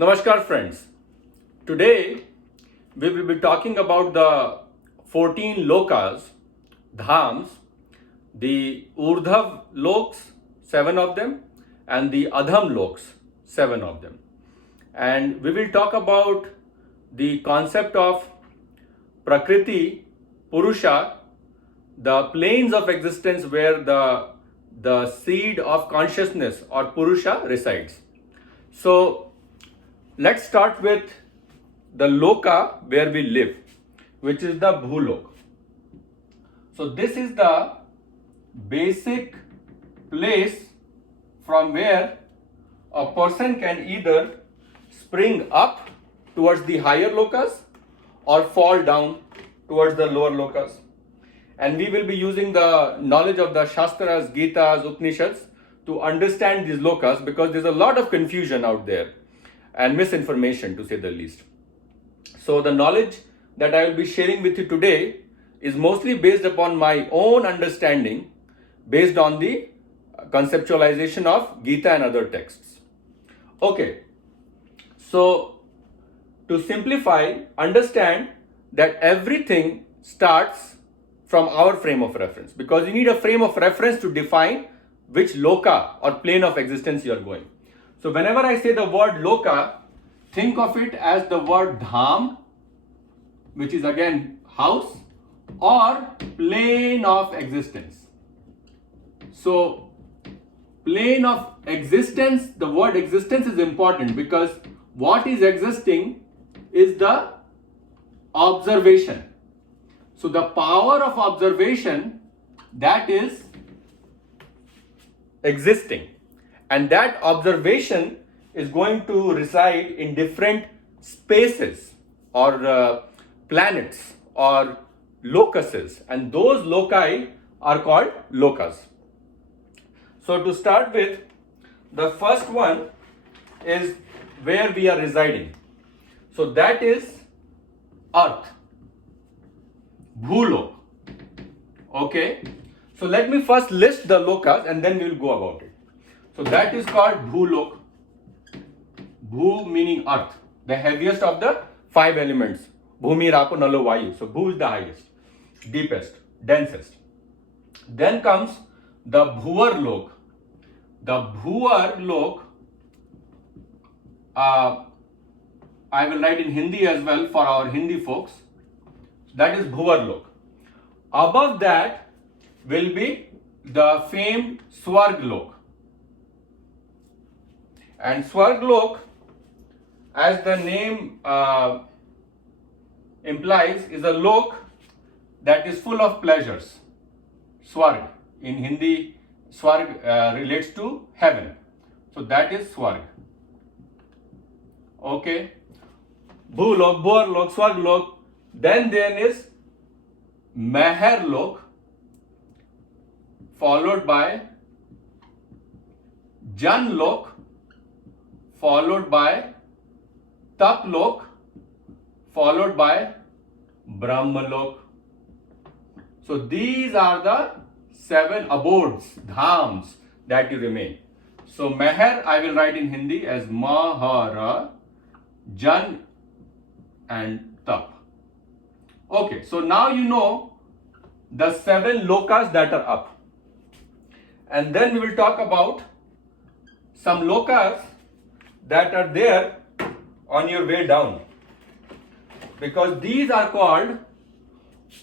Namaskar friends. Today we will be talking about the 14 lokas, dhams, the urdhav loks, 7 of them, and the adham loks, 7 of them. And we will talk about the concept of prakriti, purusha, the planes of existence where the seed of consciousness or purusha resides. So let's start with the loka where we live, which is the bhulok. So this is the basic place from where a person can either spring up towards the higher lokas or fall down towards the lower lokas. And we will be using the knowledge of the Shastras, Gitas, Upanishads to understand these lokas, because there's a lot of confusion out there and misinformation, to say the least. So the knowledge that I will be sharing with you today is mostly based upon my own understanding, based on the conceptualization of Gita and other texts. Okay, so to simplify, understand that everything starts from our frame of reference, because you need a frame of reference to define which loka or plane of existence you are going. So whenever I say the word loka, think of it as the word dham, which is again house, or plane of existence. So plane of existence, the word existence is important because what is existing is the observation. So the power of observation, that is existing. And that observation is going to reside in different spaces or planets or locuses, and those loci are called lokas. So to start with, the first one is where we are residing. So that is Earth, Bhulok. Okay, so let me first list the lokas and then we will go about it. So that is called Bhulok. Bhu meaning earth, the heaviest of the 5 elements. Bhumi, Rapo, Nalo, Vayu. So Bhu is the highest, deepest, densest. Then comes the Bhuvar Lok. The Bhuvar Lok, I will write in Hindi as well for our Hindi folks. That is Bhuvar Lok. Above that will be the famed Swarg Lok. And Swarg Lok, as the name implies, is a lok that is full of pleasures. Swarg. In Hindi, Swarg relates to heaven. So that is Swarg. Okay. Bhulok, Bhuvar Lok, Swarg Lok. Then there is Meher Lok, followed by Jan Lok, followed by Tap Lok, followed by Brahma Lok. So these are the 7 abodes, dhams, that you remain. So Meher I will write in Hindi as Mahara, Jan and Tap. Okay, so now you know the 7 lokas that are up. And then we will talk about some lokas that are there on your way down, because these are called,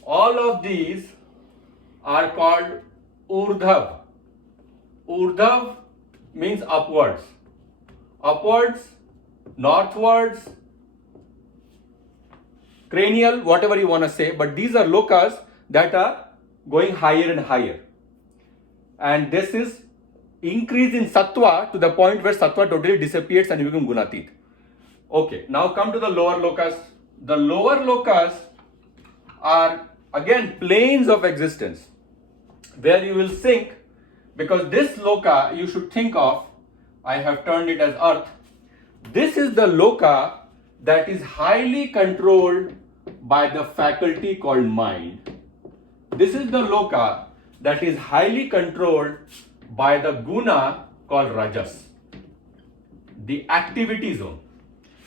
all of these are called urdhav. Urdhav means upwards, upwards, northwards, cranial, whatever you want to say, but these are lokas that are going higher and higher. And this is increase in sattva to the point where sattva totally disappears and you become gunatit. Okay, now come to the lower lokas. The lower lokas are again planes of existence where you will sink, because this loka you should think of, I have turned it as earth. This is the loka that is highly controlled by the faculty called mind. This is the loka that is highly controlled by the guna called rajas, the activity zone.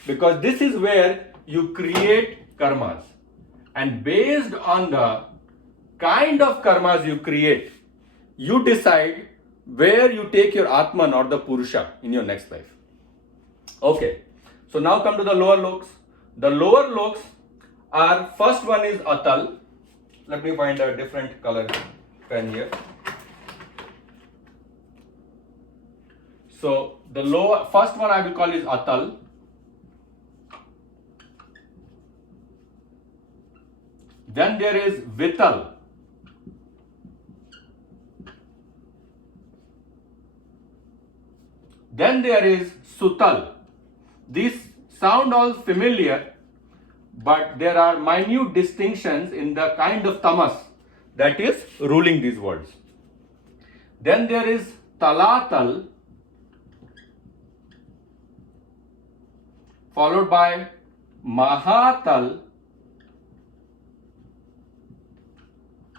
because this is where you create karmas. And based on the kind of karmas you create, you decide where you take your atman or the purusha in your next life. Okay, so now come to the lower loks. The lower loks are, first one is atal. Let me find a different color pen here. So the lower, first one I will call is atal. Then there is vital. Then there is sutal. These sound all familiar, but there are minute distinctions in the kind of tamas that is ruling these worlds. Then there is talatal, followed by mahatal,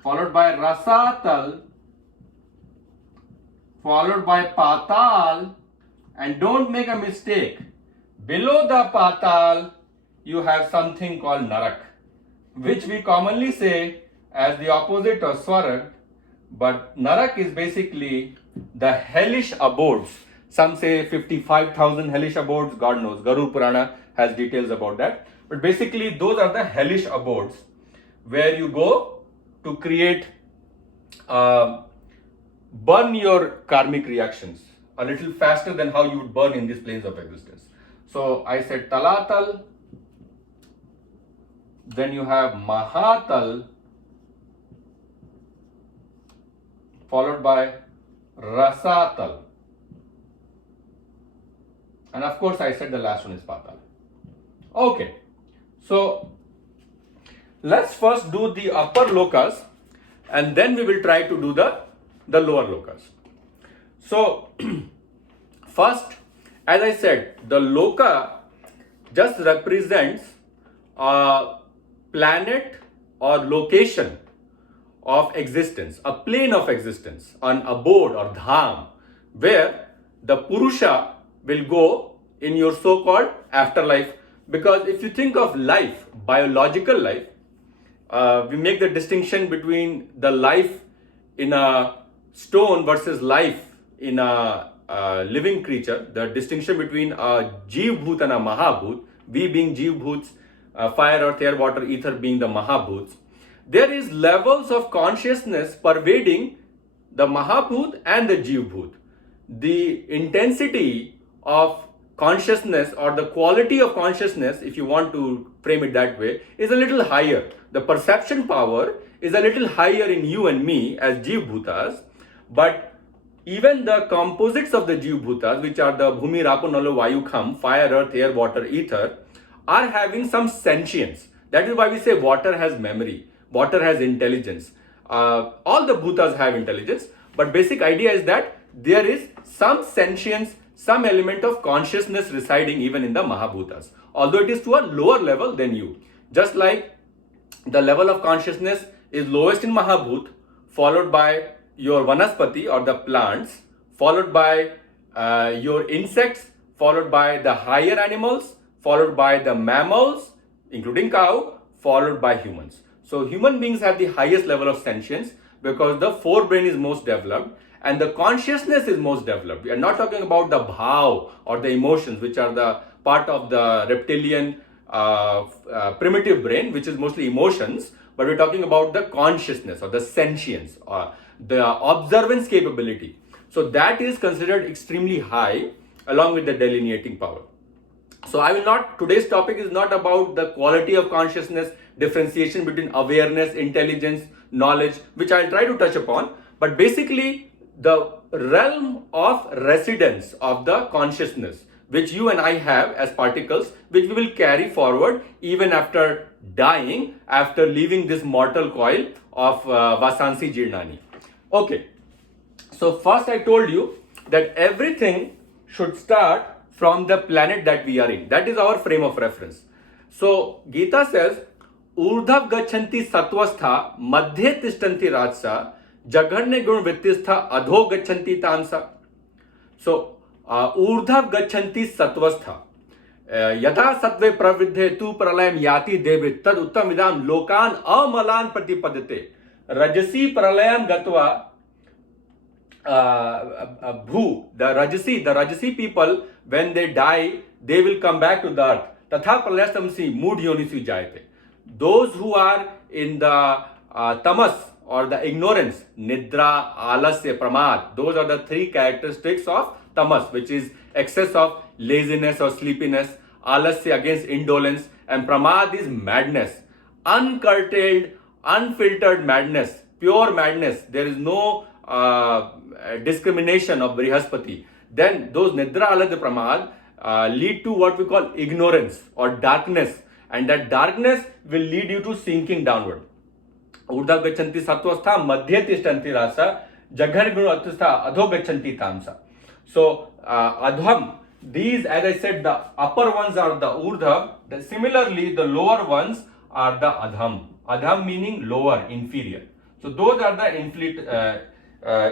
followed by rasatal, followed by patal, and don't make a mistake, below the patal you have something called narak, which we commonly say as the opposite of swarg, but narak is basically the hellish abodes. Some say 55,000 hellish abodes, God knows, Garud Purana has details about that. But basically those are the hellish abodes where you go to create, burn your karmic reactions a little faster than how you would burn in these planes of existence. So I said talatal, then you have mahatal, followed by rasatal, and of course I said the last one is patal. Okay, so let's first do the upper lokas and then we will try to do the lower lokas. So first, as I said, the loka just represents a planet or location of existence, a plane of existence, an abode or dham, where the purusha will go in your so-called afterlife. Because if you think of life, biological life, we make the distinction between the life in a stone versus life in a living creature, the distinction between a jeev bhoot and a mahabhoot, we being jeev bhoots, fire, earth, air, water, ether being the mahabhoots. There is levels of consciousness pervading the mahabhoot and the jeev bhoot. The intensity of consciousness or the quality of consciousness, if you want to frame it that way, is a little higher. The perception power is a little higher in you and me as jeev bhutas, but even the composites of the jeev bhutas, which are the bhumi, rapo, nalo, vayu, kham, fire, earth, air, water, ether, are having some sentience. That is why we say water has memory, water has intelligence. All the bhutas have intelligence, but basic idea is that there is some sentience, some element of consciousness residing even in the mahabhutas, although it is to a lower level than you. Just like the level of consciousness is lowest in mahabhut, followed by your vanaspati or the plants, followed by your insects, followed by the higher animals, followed by the mammals, including cow, followed by humans. So human beings have the highest level of sentience because the forebrain is most developed and the consciousness is most developed. We are not talking about the bhav or the emotions, which are the part of the reptilian primitive brain, which is mostly emotions, but we're talking about the consciousness or the sentience or the observance capability. So that is considered extremely high along with the delineating power. So I will not, today's topic is not about the quality of consciousness, differentiation between awareness, intelligence, knowledge, which I'll try to touch upon, but basically the realm of residence of the consciousness, which you and I have as particles, which we will carry forward even after dying, after leaving this mortal coil of Vasansi Jirnani. Okay, so first I told you that everything should start from the planet that we are in. That is our frame of reference. So Gita says, Urdhav gachanti satvastha, madhye tishtanti rajsa, jaghanye gun vittistha, adho gachanti tamsa. So Urdhav gachanti satvastha. यथा सत्वे प्रवृद्धे तु प्रलयम याति देवे तद उत्तम विदाम लोकान अमलान प्रतिपद्यते रजसी प्रलयम गत्वा bhu, the rajasi people, when they die, they will come back to the earth. Tatha pralayastamsi mood yonisi jayate. Those who are in the tamas or the ignorance, nidra, alasya, pramad, those are the three characteristics of tamas, which is excess of laziness or sleepiness, alasya against indolence, and pramad is madness, uncurtailed, unfiltered madness, pure madness. There is no discrimination of Brihaspati. Then those nidra aladya pramad lead to what we call ignorance or darkness, and that darkness will lead you to sinking downward. Urdhav gachanti sattva madhye tishtanti rasa jaghan gunatastha adho gachanti tamsa. So adham, these, as I said, the upper ones are the urdhav. Similarly, the lower ones are the adham. Adham meaning lower, inferior. So those are the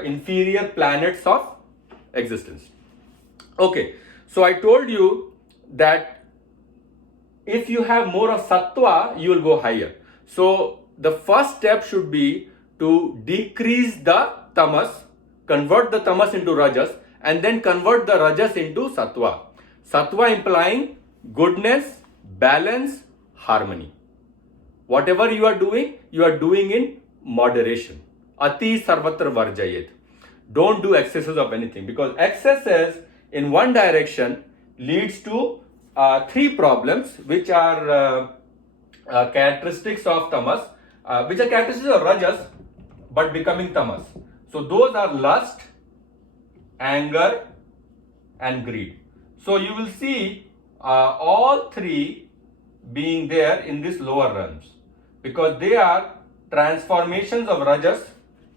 inferior planets of existence. Okay, so I told you that if you have more of sattva, you will go higher. So the first step should be to decrease the tamas, convert the tamas into rajas, and then convert the rajas into sattva. Sattva implying goodness, balance, harmony. Whatever you are doing in moderation. Ati sarvatra varjayet. Don't do excesses of anything, because excesses in one direction leads to three problems, which are characteristics of tamas, which are characteristics of rajas but becoming tamas. So those are lust, anger, and greed. So you will see all three being there in these lower realms, because they are transformations of rajas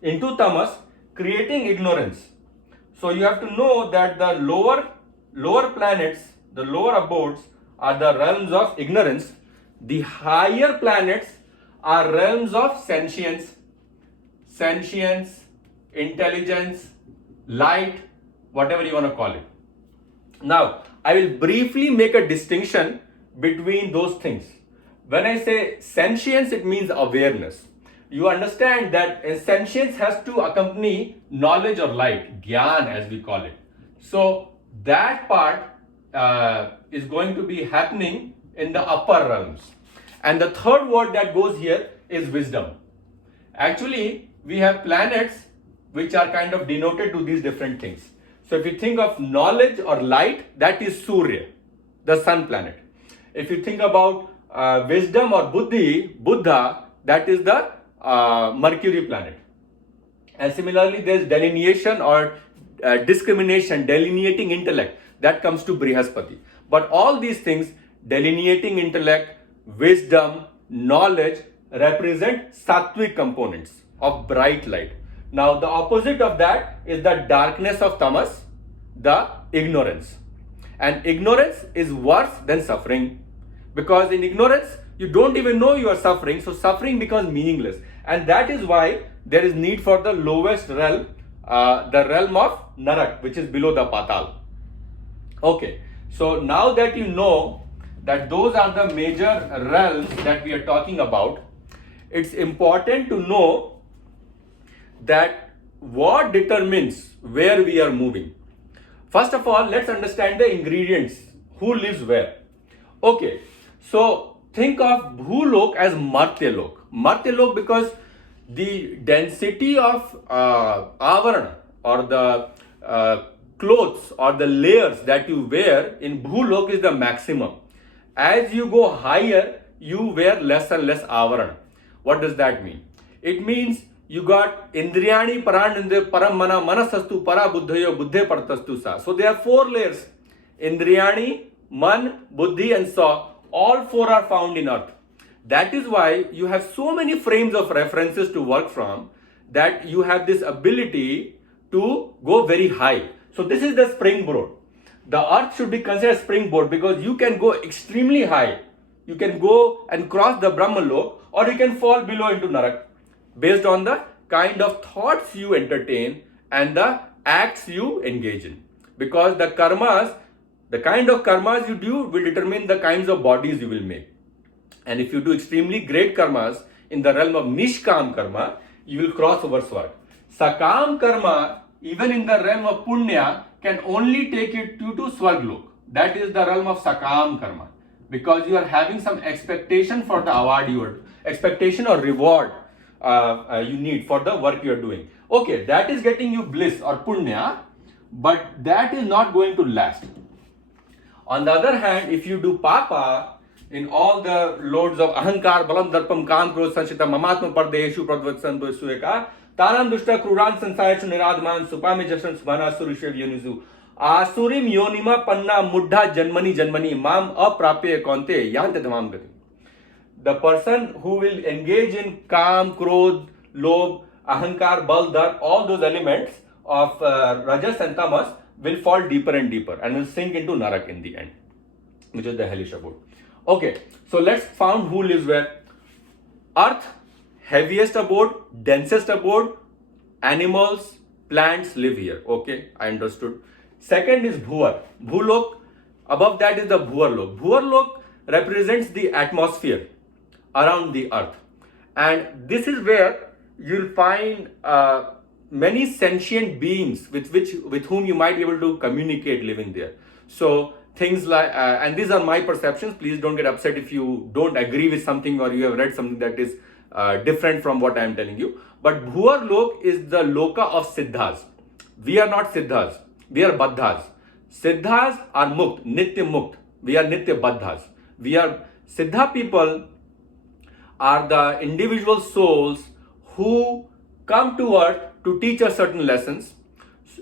into tamas, creating ignorance. So you have to know that the lower planets, the lower abodes, are the realms of ignorance. The higher planets are realms of sentience, intelligence, light, whatever you want to call it. Now, I will briefly make a distinction between those things. When I say sentience, it means awareness. You understand that sentience has to accompany knowledge or light, gyan as we call it. So that part is going to be happening in the upper realms. And the third word that goes here is wisdom. Actually, we have planets which are kind of denoted to these different things. So if you think of knowledge or light, that is Surya, the sun planet. If you think about wisdom or buddhi, Buddha, that is the Mercury planet. And similarly, there is delineation or discrimination, delineating intellect, that comes to Brihaspati. But all these things, delineating intellect, wisdom, knowledge, represent sattvic components of bright light. Now the opposite of that is the darkness of tamas, the ignorance. And ignorance is worse than suffering, because in ignorance you don't even know you are suffering, so suffering becomes meaningless. And that is why there is need for the lowest realm, the realm of Narak, which is below the Patal. Okay, so now that you know that those are the major realms that we are talking about, it's important to know that what determines where we are moving. First of all, let's understand the ingredients. Who lives where? Okay, so think of Bhulok as Martyalok. Martyalok because the density of avarana or the clothes or the layers that you wear in Bhulok is the maximum. As you go higher, you wear less and less avarana. What does that mean? It means you got Indriyani Paranindra Paramana Manasastu Para Buddhayo Buddhe Partastu Sa. So there are four layers. Indriyani, Man, Buddhi and Sa. All four are found in earth. That is why you have so many frames of references to work from, that you have this ability to go very high. So this is the springboard. The earth should be considered springboard because you can go extremely high. You can go and cross the Brahmalok, or you can fall below into Narak, based on the kind of thoughts you entertain and the acts you engage in. Because the karmas, The kind of karmas you do will determine the kinds of bodies you will make. And if you do extremely great karmas in the realm of nishkam karma, you will cross over Swarg. Sakam karma, even in the realm of punya, can only take you to Swarglok. That is the realm of sakam karma. Because you are having some expectation for the award expectation or reward you need for the work you are doing. Okay, that is getting you bliss or punya, but that is not going to last. On the other hand, if you do papa in all the loads of ahankar, balam, darpam, kam, krodh, sanchita, mamatma, pardeshu, pradvatsanto, sueka, taran, dushta, kruran, sansayashu, niradman, supami, jashan, subhana, surishev, yonizu, asurim, yonima, panna, muddha, janmani, mam, aprapya, konte, yante, dhamam, gati. The person who will engage in kam, krodh, lobh, ahankar, bal, darp, all those elements of rajas and tamas will fall deeper and deeper and will sink into narak in the end, which is the hellish abode. Okay, so let's found who lives where. Earth, heaviest abode, densest abode, animals, plants live here. Okay, I understood. Second is Bhuvar, Bhulok. Above that is the Bhuvarlok. Bhuvarlok represents the atmosphere around the earth. And this is where you'll find many sentient beings with whom you might be able to communicate living there. So things like, and these are my perceptions, please don't get upset if you don't agree with something or you have read something that is different from what I am telling you. But Bhuvar Lok is the Loka of Siddhas. We are not Siddhas, we are Baddhas. Siddhas are Mukt, Nitya Mukt. We are Nitya Baddhas. We are Siddha people are the individual souls who come to earth to teach us certain lessons,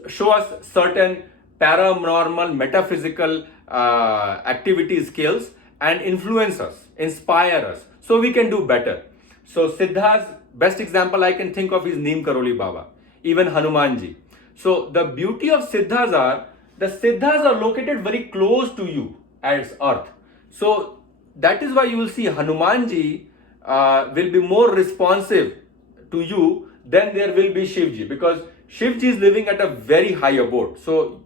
show us certain paranormal, metaphysical activity skills and influence us, inspire us, so we can do better. So Siddha's best example I can think of is Neem Karoli Baba, even Hanumanji. So the beauty of Siddhas are, the Siddhas are located very close to you as earth. So that is why you will see Hanumanji will be more responsive to you than there will be Shivji, because Shivji is living at a very high abode. So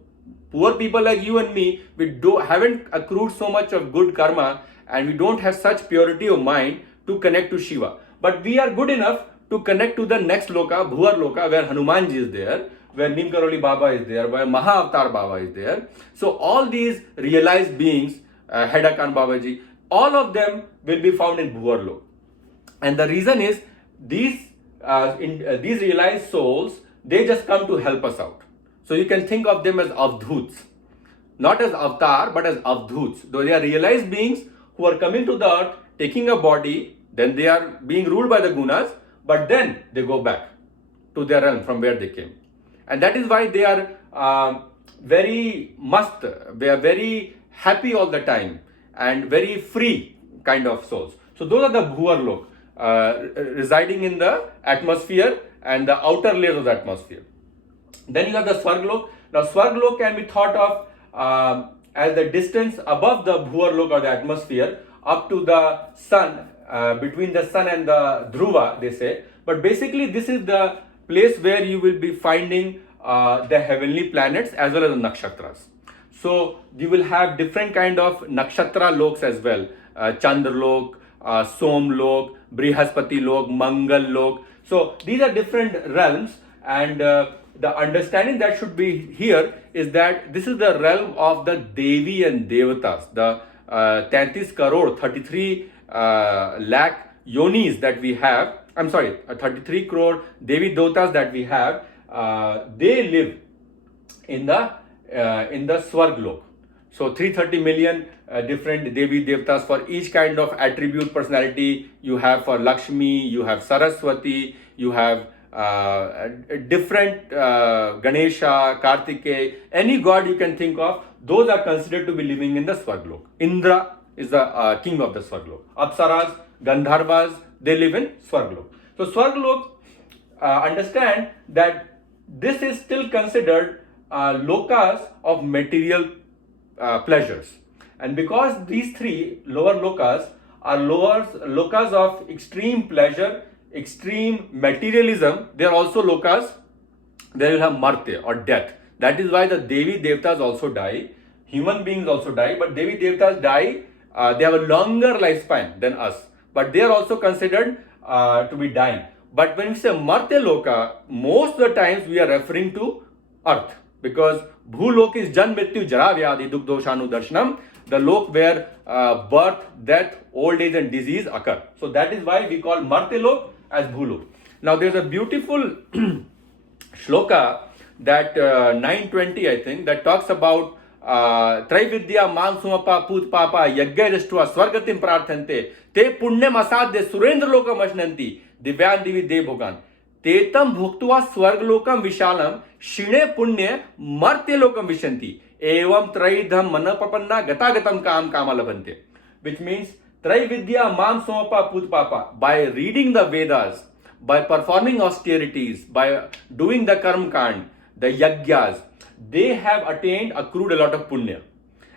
poor people like you and me, we haven't accrued so much of good karma and we don't have such purity of mind to connect to Shiva. But we are good enough to connect to the next Loka, Bhuvar Loka, where Hanumanji is there, where Neem Karoli Baba is there, where Maha-Avatar Baba is there. So all these realized beings, Hedakan Babaji, all of them will be found in Bhuvar Lok. And the reason is these realized souls, they just come to help us out. So you can think of them as Avdhuts, not as Avatar, but as Avdhuts. Though they are realized beings who are coming to the earth, taking a body, then they are being ruled by the gunas, but then they go back to their realm from where they came. And that is why they are very mast, they are very happy all the time and very free kind of souls. So those are the Bhuvar Lok, residing in the atmosphere and the outer layers of the atmosphere. Then you have the Swarglok. Now Swarglok can be thought of as the distance above the Bhuvar Lok or the atmosphere up to the sun, between the sun and the Dhruva, they say. But basically this is the place where you will be finding the heavenly planets as well as the nakshatras. So you will have different kind of nakshatra loks as well. Chandra Lok, Som Lok, Brihaspati Lok, Mangal Lok. So these are different realms, and the understanding that should be here is that this is the realm of the Devi and Devatas, the 33 crore, 33 lakh yonis that we have. 33 crore Devi Devatas that we have. They live in the Swarglok. So 330 million different Devi Devatas for each kind of attribute personality. You have for Lakshmi, you have Saraswati, you have different Ganesha, Kartikeya, any god you can think of, those are considered to be living in the Swarglok. Indra is the king of the Swarglok. Apsaras, Gandharvas, they live in Swarglok. So Swarglok, understand that this is still considered lokas of material pleasures. And because these three lower lokas are lokas of extreme pleasure, extreme materialism, they are also lokas, they will have martya or death. That is why the Devi Devatas also die, Human beings also die, but Devi Devtas die, they have a longer lifespan than us. But they are also considered to be dying. But when we say Martya Loka, most of the times we are referring to earth, because Bhulok is Jan Mrityu Jara Vyadhi Dukdoshanu Darshanam, the lok where birth, death, old age and disease occur. So that is why we call Martya Lok as Bhulok. Now there is a beautiful shloka that 920, I think, that talks about Traividya Mansumapa Put Papa Yagyajastva Swargatim Prarthante Te Punyam Asadya Surendra Lokam Ashnanti Divyan Divi Devbhogan Tetam Bhuktva Swarglokam Vishalam Shine Punya Martya Lokam Vishanti Evam Traidham Manapapanna Gatagatam Kam Kamalabante. Which means Traividya Mansumapa Put Papa, by reading the Vedas, by performing austerities, by doing the Karm Kand, the Yagyas, they have accrued a lot of punya.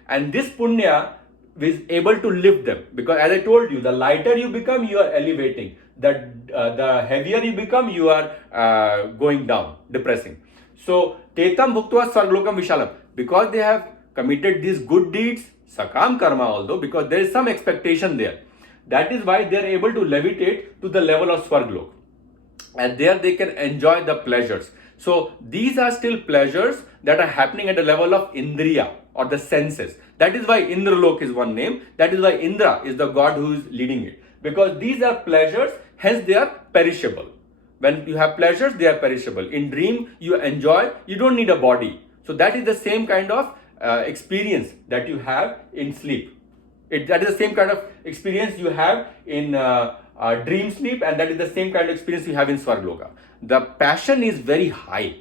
And this punya is able to lift them. Because as I told you, the lighter you become, you are elevating. The heavier you become, you are going down, depressing. So, Tetam Bhuktva Sarglokam Vishalam. Because they have committed these good deeds, Sakam Karma although, because there is some expectation there. That is why they are able to levitate to the level of Swarglok. And there they can enjoy the pleasures. So these are still pleasures that are happening at the level of Indriya or the senses. That is why Indralok is one name. That is why Indra is the god who is leading it. Because these are pleasures, hence they are perishable. When you have pleasures, they are perishable. In dream, you enjoy, you don't need a body. So that is the same kind of experience that you have in sleep. That is the same kind of experience you have in dream sleep, and that is the same kind of experience you have in Swargloka. The passion is very high.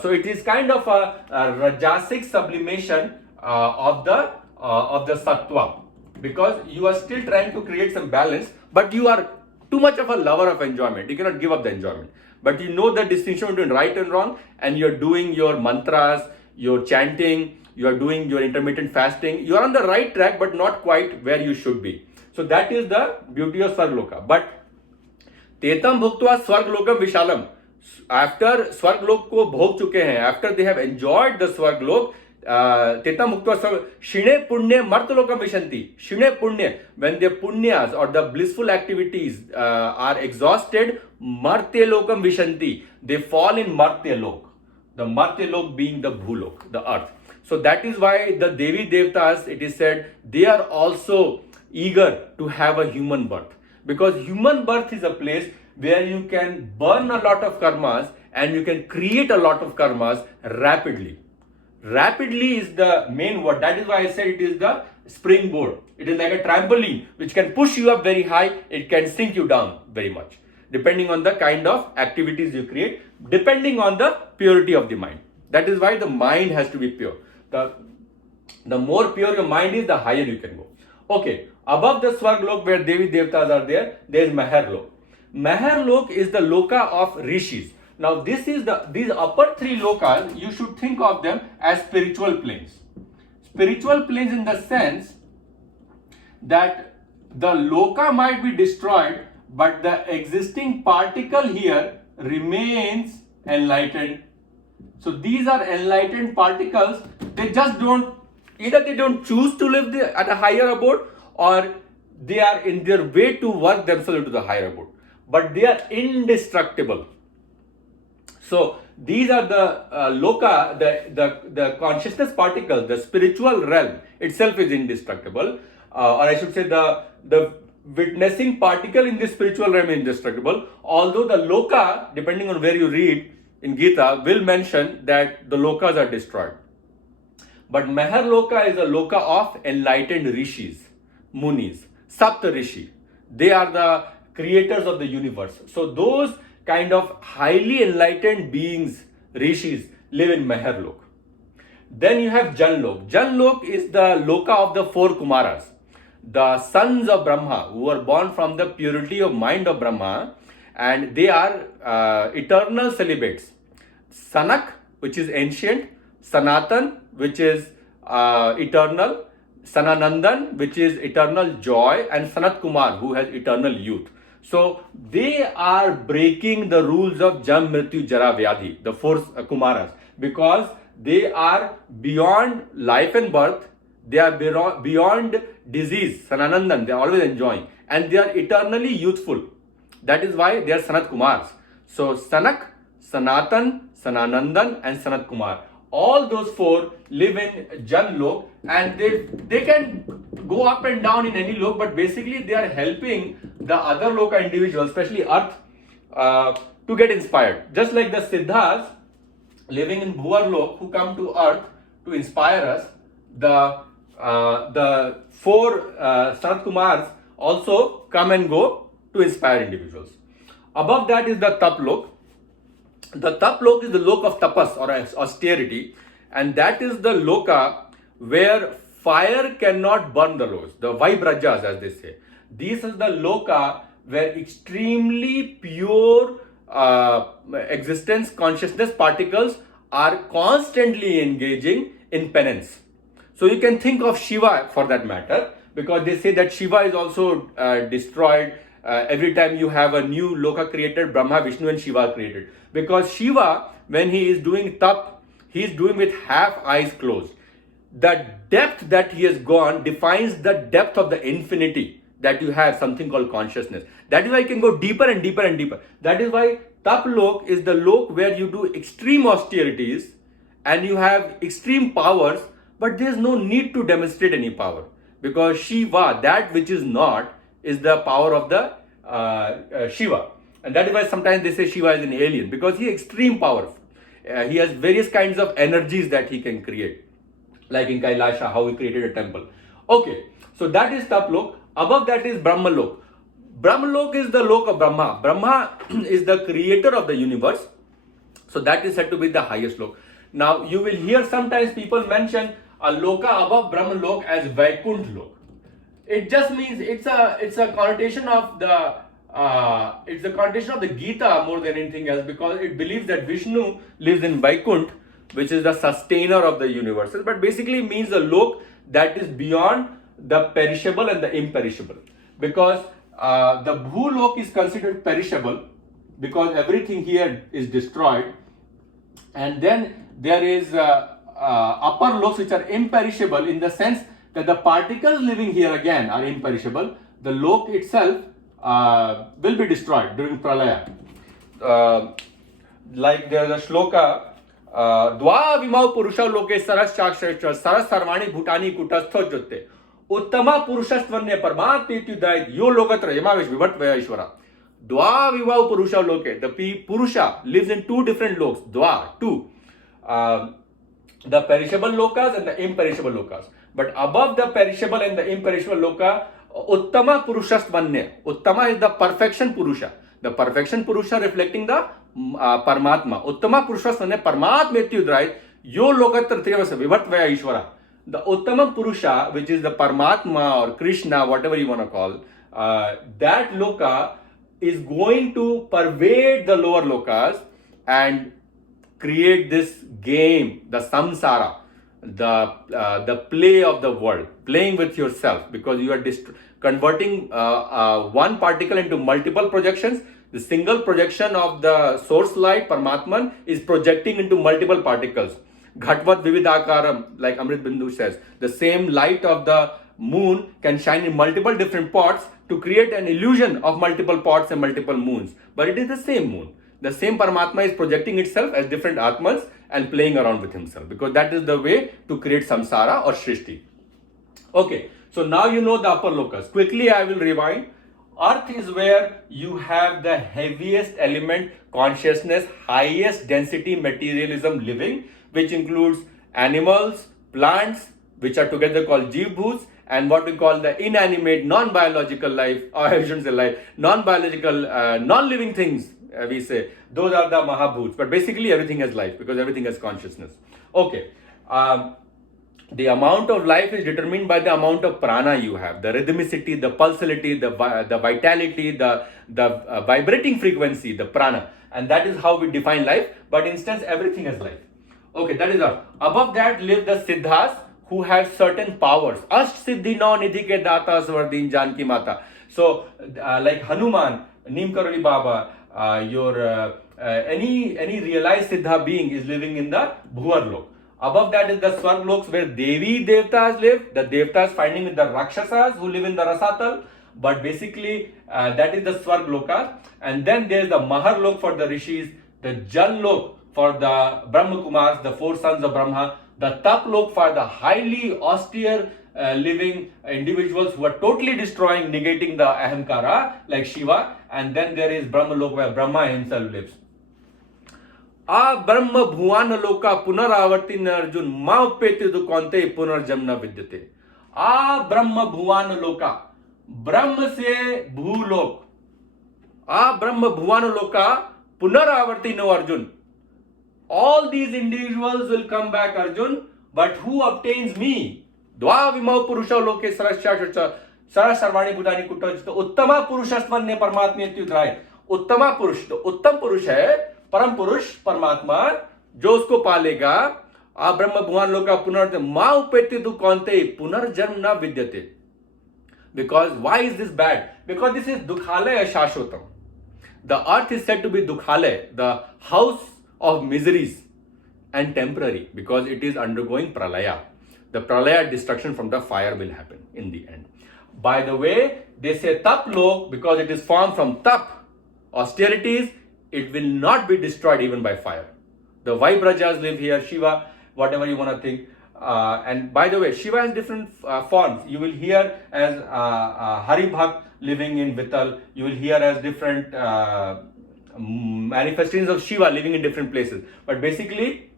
So it is kind of a rajasic sublimation of the sattva, because you are still trying to create some balance, but you are too much of a lover of enjoyment. You cannot give up the enjoyment. But you know the distinction between right and wrong, and you're doing your mantras, you're chanting, you are doing your intermittent fasting. You are on the right track, but not quite where you should be. So that is the beauty of Swargloka. But Tetam Bhuktva Swarglokam Vishalam. After Swarglok ko bhog chuke hain, after they have enjoyed the Swarglok, Tetam Bhuktva Swarglokam Shine Punya Martalokam Vishanti. Shine Punya, when their punyas or the blissful activities are exhausted, Martyalokam Vishanti, they fall in Martyalok. The Martyalok being the Bhulok, the earth. So that is why the Devi Devtas, it is said, they are also eager to have a human birth. Because human birth is a place where you can burn a lot of karmas and you can create a lot of karmas rapidly. Rapidly is the main word. That is why I said it is the springboard. It is like a trampoline which can push you up very high, it can sink you down very much, depending on the kind of activities you create, depending on the purity of the mind. That is why the mind has to be pure. The more pure your mind is, the higher you can go. Okay, above the Swarglok where Devi Devtas are there, there is Maharlok. Maharlok is the loka of rishis. Now these upper three lokas, you should think of them as spiritual planes. Spiritual planes in the sense that the loka might be destroyed, but the existing particle here remains enlightened. So these are enlightened particles. They just don't, either they don't choose to live at a higher abode, or they are in their way to work themselves into the higher abode. But they are indestructible. So these are the loka, the consciousness particles, the spiritual realm itself is indestructible. Or I should say the witnessing particle in this spiritual realm is indestructible. Although the loka, depending on where you read in Gita, will mention that the lokas are destroyed. But Maharloka is a loka of enlightened rishis, munis, Sapta Rishi. They are the creators of the universe. So those kind of highly enlightened beings, rishis, live in Maharlok. Then you have Janlok. Janlok is the loka of the four Kumaras, the sons of Brahma, who were born from the purity of mind of Brahma, and they are eternal celibates. Sanak, which is ancient, Sanatan, which is eternal, Sananandan, which is eternal joy, and Sanat Kumar, who has eternal youth. So they are breaking the rules of Jam, Mrityu, Jara, Vyadhi, the four Kumaras, because they are beyond life and birth, they are beyond disease, Sananandan, they are always enjoying, and they are eternally youthful. That is why they are Sanat Kumars. So Sanak, Sanatan, Sananandan and Sanat Kumar. All those four live in Jan Lok, and they can go up and down in any lok, but basically they are helping the other loka individuals, especially Earth, to get inspired. Just like the Siddhas living in Bhuvar Lok who come to Earth to inspire us, the four Sanat Kumars also come and go to inspire individuals. Above that is the Tap Lok. The Tap Lok is the lok of tapas or austerity, and that is the loka where fire cannot burn the rose, the Vaibrajas as they say. This is the loka where extremely pure existence, consciousness particles are constantly engaging in penance. So you can think of Shiva for that matter, because they say that Shiva is also destroyed every time you have a new loka created, Brahma, Vishnu and Shiva are created. Because Shiva, when he is doing tap, he is doing with half eyes closed. The depth that he has gone defines the depth of the infinity that you have, something called consciousness. That is why you can go deeper and deeper and deeper. That is why Tap Lok is the lok where you do extreme austerities and you have extreme powers, but there is no need to demonstrate any power. Because Shiva, that which is not, is the power of the Shiva. And that is why sometimes they say Shiva is an alien, because he has extreme power. He has various kinds of energies that he can create. Like in Kailasha, how he created a temple. Okay, so that is Tap Lok. Above that is Brahma Lok. Brahma Lok is the lok of Brahma. Brahma is the creator of the universe. So that is said to be the highest lok. Now you will hear sometimes people mention a loka above Brahma Lok as Vaikunt Lok. It just means it's a connotation of the Gita more than anything else, because it believes that Vishnu lives in Vaikunt, which is the sustainer of the universes, but basically means a lok that is beyond the perishable and the imperishable. Because the Bhulok is considered perishable because everything here is destroyed, and then there is upper loks which are imperishable in the sense that the particles living here again are imperishable. The lok itself will be destroyed during pralaya. Like there is a shloka, Dva vimau purusha loke saras chakshashva saras sarvani bhutani kutastho jotte uttama purushastvanya parmatitudai yo lokatra yamavish vivartvaya ishvara. Dva vimau purusha loke, the purusha lives in two different loks, dva, two, the perishable lokas and the imperishable lokas. But above the perishable and the imperishable loka, uttama purushastvanya, uttama is the perfection purusha. The perfection purusha reflecting the Paramatma. Uttama Purushasvanya Paramatmetyudrai Yo Lokatra Triyavasa Vivartvaya Ishvara. The Uttama Purusha, which is the Paramatma or Krishna, whatever you want to call, that loka is going to pervade the lower lokas and create this game, the samsara, the play of the world, playing with yourself, because you are converting one particle into multiple projections. The single projection of the source light, Paramatman, is projecting into multiple particles. Ghatvat Vividakaram, like Amrit Bindu says, the same light of the moon can shine in multiple different pots to create an illusion of multiple pots and multiple moons. But it is the same moon. The same Paramatma is projecting itself as different Atmans and playing around with himself, because that is the way to create samsara or shrishti. Okay, so now you know the upper lokas. Quickly I will rewind. Earth is where you have the heaviest element consciousness, highest density materialism living, which includes animals, plants, which are together called Jeev Bhoots, and what we call the inanimate, non-biological life, or I shouldn't say life, non-biological, non-living things, we say. Those are the Mahabhoots. But basically everything has life, because everything has consciousness. Okay. The amount of life is determined by the amount of prana you have, the rhythmicity, the pulsality, the vitality, the vibrating frequency, the prana. And that is how we define life. But in instance, everything has life. Okay, that is all. Above that live the Siddhas, who have certain powers. Asht Siddhi no nidhi ke data svardin Janki Mata. So, like Hanuman, Neem Karoli Baba, any realized Siddha being is living in the Bhuvar Lok. Above that is the Swarg Loks where Devi Devtas live. The Devtas finding with the Rakshasas who live in the Rasatal. But basically that is the Swarg Lokas. And then there is the Mahar Lok for the Rishis, the Jal Lok for the Brahma Kumars, the 4 sons of Brahma, the Tap Lok for the highly austere living individuals who are totally destroying, negating the Ahamkara like Shiva. And then there is Brahma Lok where Brahma himself lives. A Brahma Bhuvan Loka Punaravarti Arjun Maupetu Konte Punarjamna Vidyate. A Brahma Bhuvan Loka. Brahma se Bhulok. A Brahma Bhuvan Loka Punaravarti no Arjun. All these individuals will come back, Arjun, but who obtains me? Dva Vimau Purusha Loke Sarasya Sarasarvani Bhutani Kutaj. तो उत्तमा पुरुषस्वन ने परमात्मा युद्धाय. उत्तमा पुरुष तो उत्तम पुरुष है, परम पुरुष परमात्मा जो उसको पालेगा. आ ब्रह्म भुवन लोका पुनर्जन्म मा उपेत्ति तु कौन्ते पुनर्जन्म न विद्यते. Because why is this bad? Because this is Dukhalaya Shashvatam. The earth is said to be Dukhalaya, the house of miseries and temporary, because it is undergoing pralaya. The pralaya destruction from the fire will happen in the end. By the way, they say Tap Lok because it is formed from Tap, austerities. It will not be destroyed even by fire. The Vaibrajas live here, Shiva, whatever you want to think. And by the way, Shiva has different forms. You will hear as Hari Bhakt living in Vittal. You will hear as different manifestations of Shiva living in different places. But basically,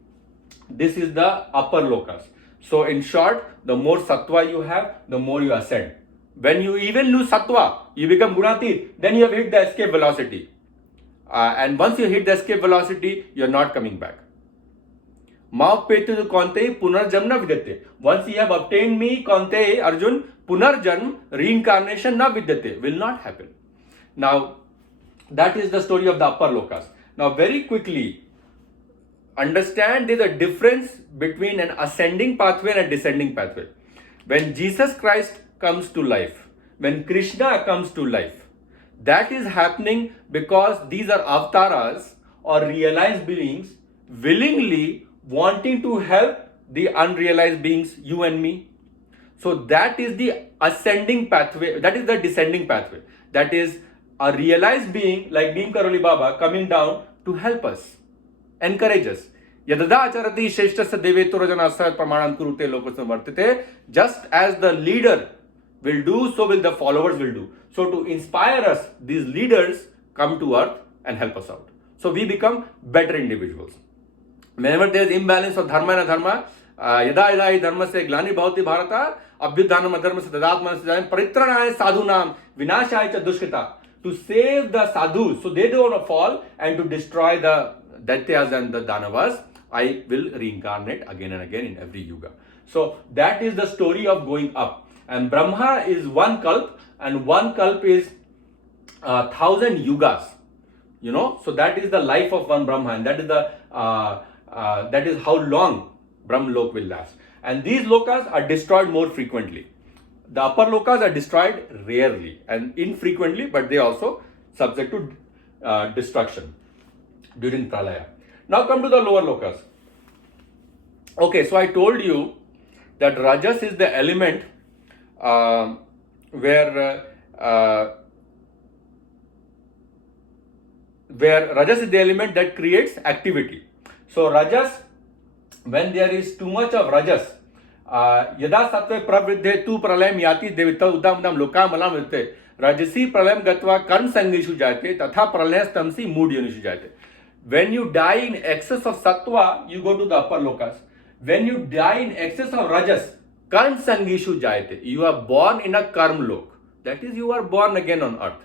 this is the upper lokas. So in short, the more sattva you have, the more you ascend. When you even lose sattva, you become gunatit, then you have hit the escape velocity. And once you hit the escape velocity, you are not coming back. Maupetu Konte Punarjanma Vidyate. Once you have obtained me, Konte Arjun, Punarjanm, reincarnation na Vidyate, will not happen. Now, that is the story of the upper lokas. Now, very quickly, understand there is a difference between an ascending pathway and a descending pathway. When Jesus Christ comes to life, when Krishna comes to life, that is happening because these are avatars or realized beings willingly wanting to help the unrealized beings, you and me. So that is the ascending pathway, that is the descending pathway. That is a realized being like Neem Karoli Baba coming down to help us, encourage us. Yadada acharati shreshtasa deveturajana asat pramanam kurute lokasam vartate. Just as the leader will do, so will the followers will do. So to inspire us, these leaders come to earth and help us out. So we become better individuals. Whenever there is imbalance of dharma and adharma, yada yada hi dharma se glani bhavati bharata, abhyudhanam adharma se tadatman se jayam paritranaya sadhunam vinashaya cha dushkrita. To save the sadhus, so they don't fall, and to destroy the daityas and the danavas, I will reincarnate again and again in every yuga. So that is the story of going up. And Brahma is one kalp, and one kalp is 1,000 yugas. You know, so that is the life of one Brahma, and that is the that is how long Brahmlok will last. And these lokas are destroyed more frequently. The upper lokas are destroyed rarely and infrequently, but they are also subject to destruction during pralaya. Now come to the lower lokas. Okay, so I told you that Rajas is the element where Rajas is the element that creates activity. So Rajas, when there is too much of Rajas, यदा सत्वे प्रवृद्धे तु प्रलयम याति देवता उदम उदम लोकामलाम विदते रजसी प्रलयम गत्वा कर्म संगेषु जायते तथा प्रलयस्तमसी मूढ़ योनिषु जायते. When you die in excess of sattva, you go to the upper lokas. When you die in excess of rajas, karm sangishu jayate, you are born in a karm lok. That is, you are born again on earth.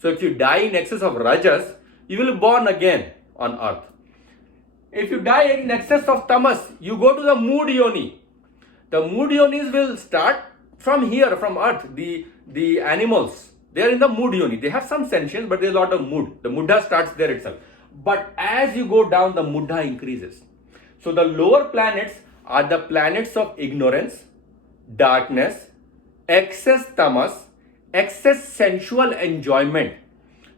So if you die in excess of rajas, you will be born again on earth. If you die in excess of tamas, you go to the mood yoni. The mood yonis will start from here, from earth. The animals, they are in the mood yoni. They have some sentience, but there is a lot of mood. The muddha starts there itself. But as you go down, the muddha increases. So the lower planets are the planets of ignorance, darkness, excess tamas, excess sensual enjoyment.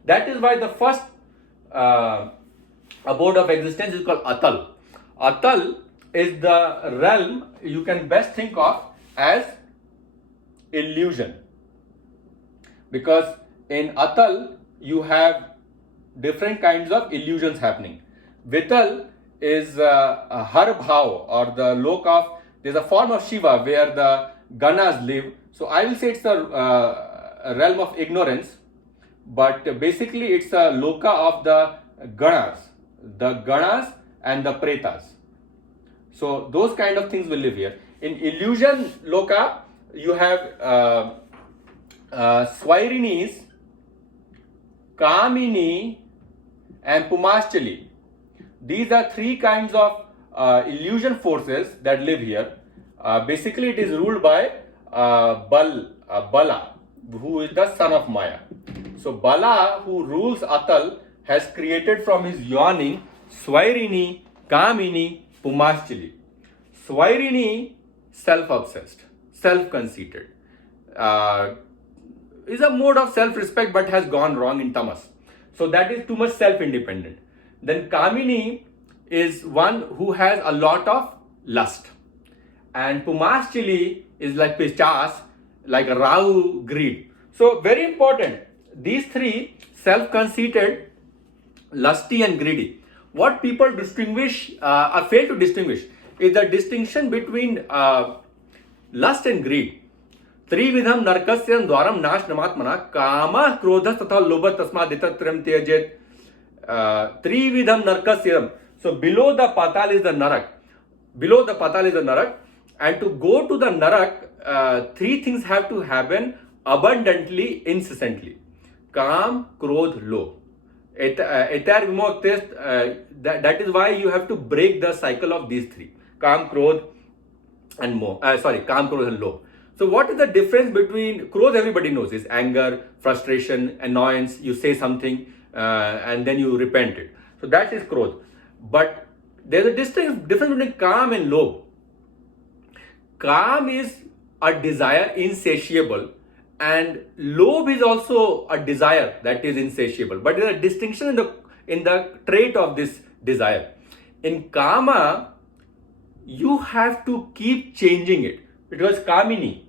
That is why the first abode of existence is called Atal. Atal is the realm you can best think of as illusion, because in Atal you have different kinds of illusions happening. Vital is a Har Bhav, or the lok of, there's a form of Shiva where the Ganas live. So I will say it's a realm of ignorance, but basically it's a loka of the Ganas and the Pretas. So those kind of things will live here. In illusion loka, you have Swairinis, Kamini, and Pumaschali. These are three kinds of illusion forces that live here. Basically, it is ruled by Bala, who is the son of Maya. So Bala, who rules Atal, has created from his yawning Swairini, Kamini, Pumaschali. Swairini, self-obsessed, self-conceited, is a mode of self-respect but has gone wrong in tamas. So that is too much self-independent. Then Kamini is one who has a lot of lust. And Pumaschali is like Pichas, like Rahu, greed. So very important, these three, self-conceited, lusty and greedy. What people distinguish or fail to distinguish is the distinction between lust and greed. त्रिविधम नरकस्य Dwaram नाश नमात्मना काम क्रोध तथा लोभ तस्मात् एतत्रयम् त्यजेत्. त्रिविधम नरकस्य, so below the patal is the narak, and to go to the narak, three things have to happen abundantly, incessantly: काम, क्रोध, लोभ. Etar vimoktis, that is why you have to break the cycle of these three: काम, क्रोध and काम, क्रोध and लोभ. So what is the difference between krodh? Everybody knows is anger, frustration, annoyance. You say something and then you repent it. So that is krodh. But there's a difference between kaam and lobh. Kaam is a desire insatiable, and lobh is also a desire that is insatiable. But there's a distinction in the trait of this desire. In kama, you have to keep changing it. It was kamini.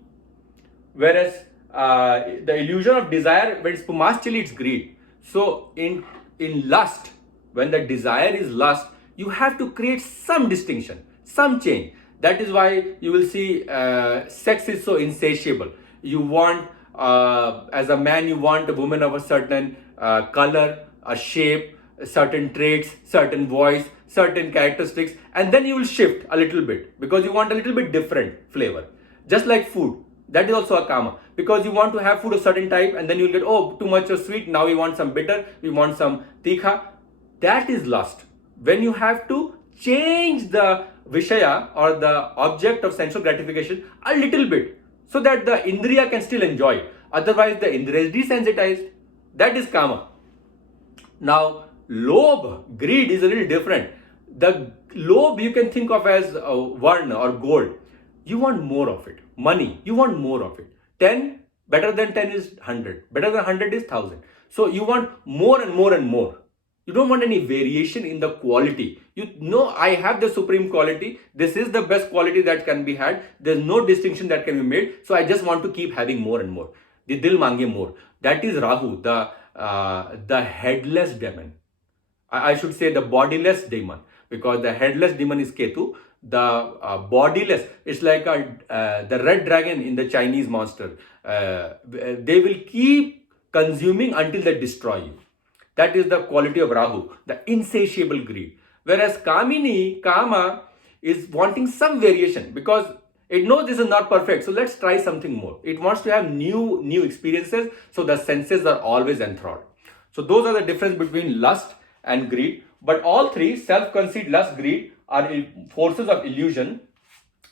Whereas the illusion of desire, when it's pumaschali, it's greed. So in lust, when the desire is lust, you have to create some distinction, some change. That is why you will see sex is so insatiable. You want, as a man, you want a woman of a certain color, a shape, certain traits, certain voice, certain characteristics, and then you will shift a little bit because you want a little bit different flavor. Just like food, that is also a kama, because you want to have food of certain type and then you will get, oh, too much of sweet, now we want some bitter, we want some tikha. That is lust. When you have to change the vishaya or the object of sensual gratification a little bit so that the indriya can still enjoy it. Otherwise the indriya is desensitized. That is kama. Now lobh, greed, is a little different. The lobh you can think of as varna or gold. You want more of it. Money, you want more of it. 10, better than 10 is 100. Better than 100 is 1000. So you want more and more and more. You don't want any variation in the quality. You know, I have the supreme quality. This is the best quality that can be had. There's no distinction that can be made. So I just want to keep having more and more. The dil mange more. That is Rahu, the headless demon. I should say the bodiless demon, because the headless demon is Ketu. The bodiless, it's like the red dragon in the Chinese monster. They will keep consuming until they destroy you. That is the quality of Rahu, the insatiable greed. Whereas Kamini, Kama, is wanting some variation because it knows this is not perfect. So let's try something more. It wants to have new experiences. So the senses are always enthralled. So those are the difference between lust and greed. But all three, self-conceit, lust, greed, are forces of illusion.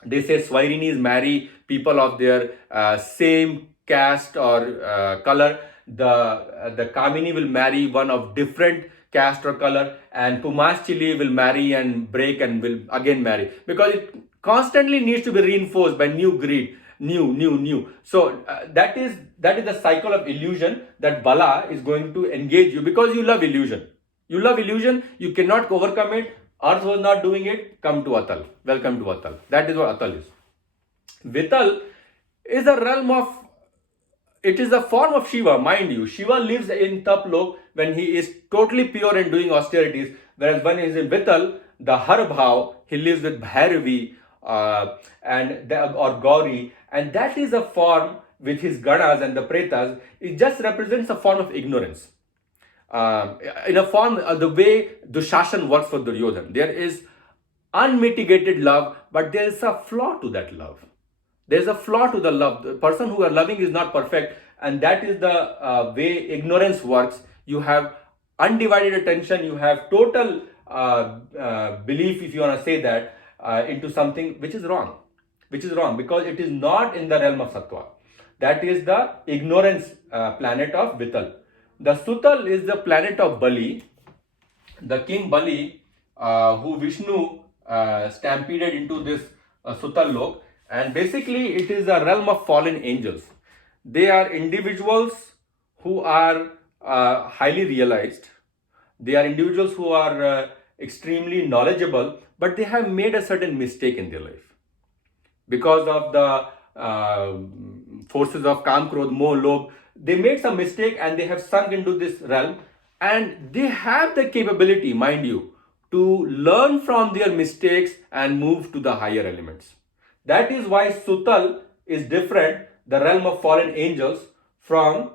They say Swairinis marry people of their same caste or color. The Kamini will marry one of different caste or color, and Pumaschali will marry and break and will again marry, because it constantly needs to be reinforced by new greed, new. So that is the cycle of illusion that Bala is going to engage you, because you love illusion. You love illusion, you cannot overcome it. Earth was not doing it, come to Atal. Welcome to Atal. That is what Atal is. Vital is a realm of, it is a form of Shiva, mind you. Shiva lives in Taplok when he is totally pure and doing austerities, whereas when he is in Vital, the Harbhav, he lives with Bhairavi or Gauri, and that is a form with his Ganas and the Pretas. It just represents a form of ignorance. In a form, the way Dushashan works for Duryodhan, there is unmitigated love, but there is a flaw to that love. There is a flaw to the love. The person who are loving is not perfect, and that is the way ignorance works. You have undivided attention, you have total belief, if you want to say that, into something which is wrong. Which is wrong because it is not in the realm of Sattva. That is the ignorance planet of Vital. The Sutal is the planet of Bali, the king Bali, who Vishnu stampeded into this Sutal Lok. And basically, it is a realm of fallen angels. They are individuals who are highly realized. They are individuals who are extremely knowledgeable, but they have made a certain mistake in their life. Because of the forces of Kam, Krodh, Moh, Lobh, they made some mistake and they have sunk into this realm. And they have the capability, mind you, to learn from their mistakes and move to the higher elements. That is why Sutal is different, the realm of fallen angels, from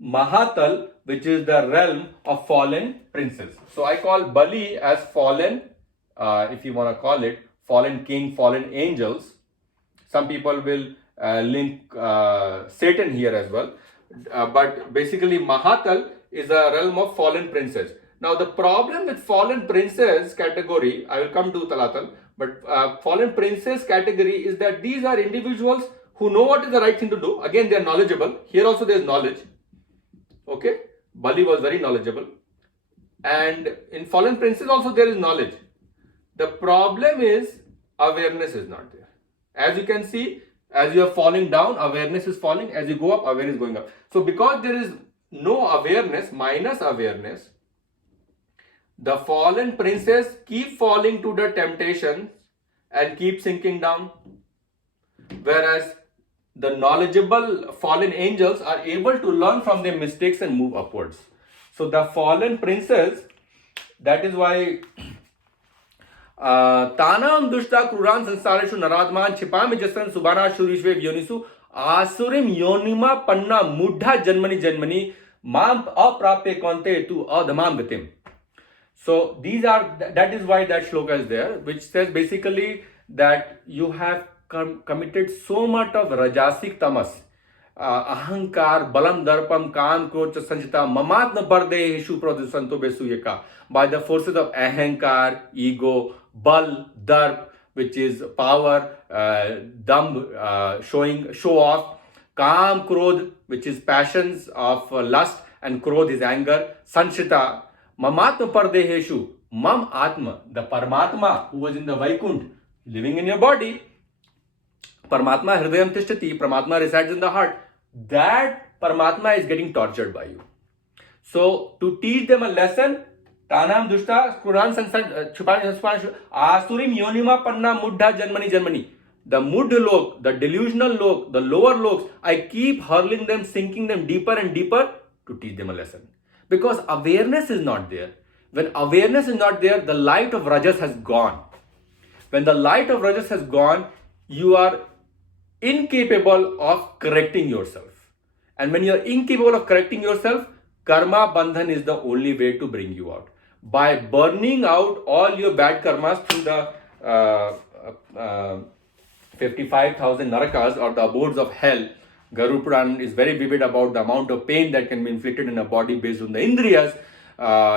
Mahatal, which is the realm of fallen princes. So I call Bali as fallen, if you want to call it, fallen king, fallen angels. Some people will link Satan here as well. But basically Mahatal is a realm of fallen princes. Now the problem with fallen princes category, I will come to Talatal, but fallen princes category is that these are individuals who know what is the right thing to do. Again, they are knowledgeable. Here also there is knowledge. Okay, Bali was very knowledgeable. And in fallen princes also there is knowledge. The problem is awareness is not there. As you can see, as you are falling down, awareness is falling. As you go up, awareness is going up. So because there is no awareness, minus awareness, the fallen princes keep falling to the temptations and keep sinking down. Whereas the knowledgeable fallen angels are able to learn from their mistakes and move upwards. So the fallen princes, that is why Tanam dushta kruran sansareshu naradman chipami jasan subana shurishve yonisu asurim yonima panna muddha janmani janmani mam aprapye konte tu adhamam gatim. So these are, that is why that shloka is there, which says basically that you have committed so much of rajasic tamas, ahankar, balam darpam, kam, krocha, sanjita, mamatna bardeheshu pradusanto besuyaka, by the forces of ahankar, ego, bal, darp, which is power, dumb, showing, show off, kam, krodh, which is passions of lust, and krodh is anger, sanchita, mamatma pardeheshu, mam atma, the Paramatma who was in the Vaikunt, living in your body, Paramatma hridayam tishtati, Paramatma resides in the heart. That Paramatma is getting tortured by you. So to teach them a lesson, Tanam dushta Quran sansan chupani asurim yonima panna muddha janmani janmani. The muddha lok, the delusional lok, the lower loks, I keep hurling them, sinking them deeper and deeper to teach them a lesson. Because awareness is not there. When awareness is not there, the light of Rajas has gone. When the light of Rajas has gone, you are incapable of correcting yourself. And when you are incapable of correcting yourself, karma bandhan is the only way to bring you out. By burning out all your bad karmas through the 55,000 narakas or the abodes of hell. Garuda Puran is very vivid about the amount of pain that can be inflicted in a body based on the indriyas.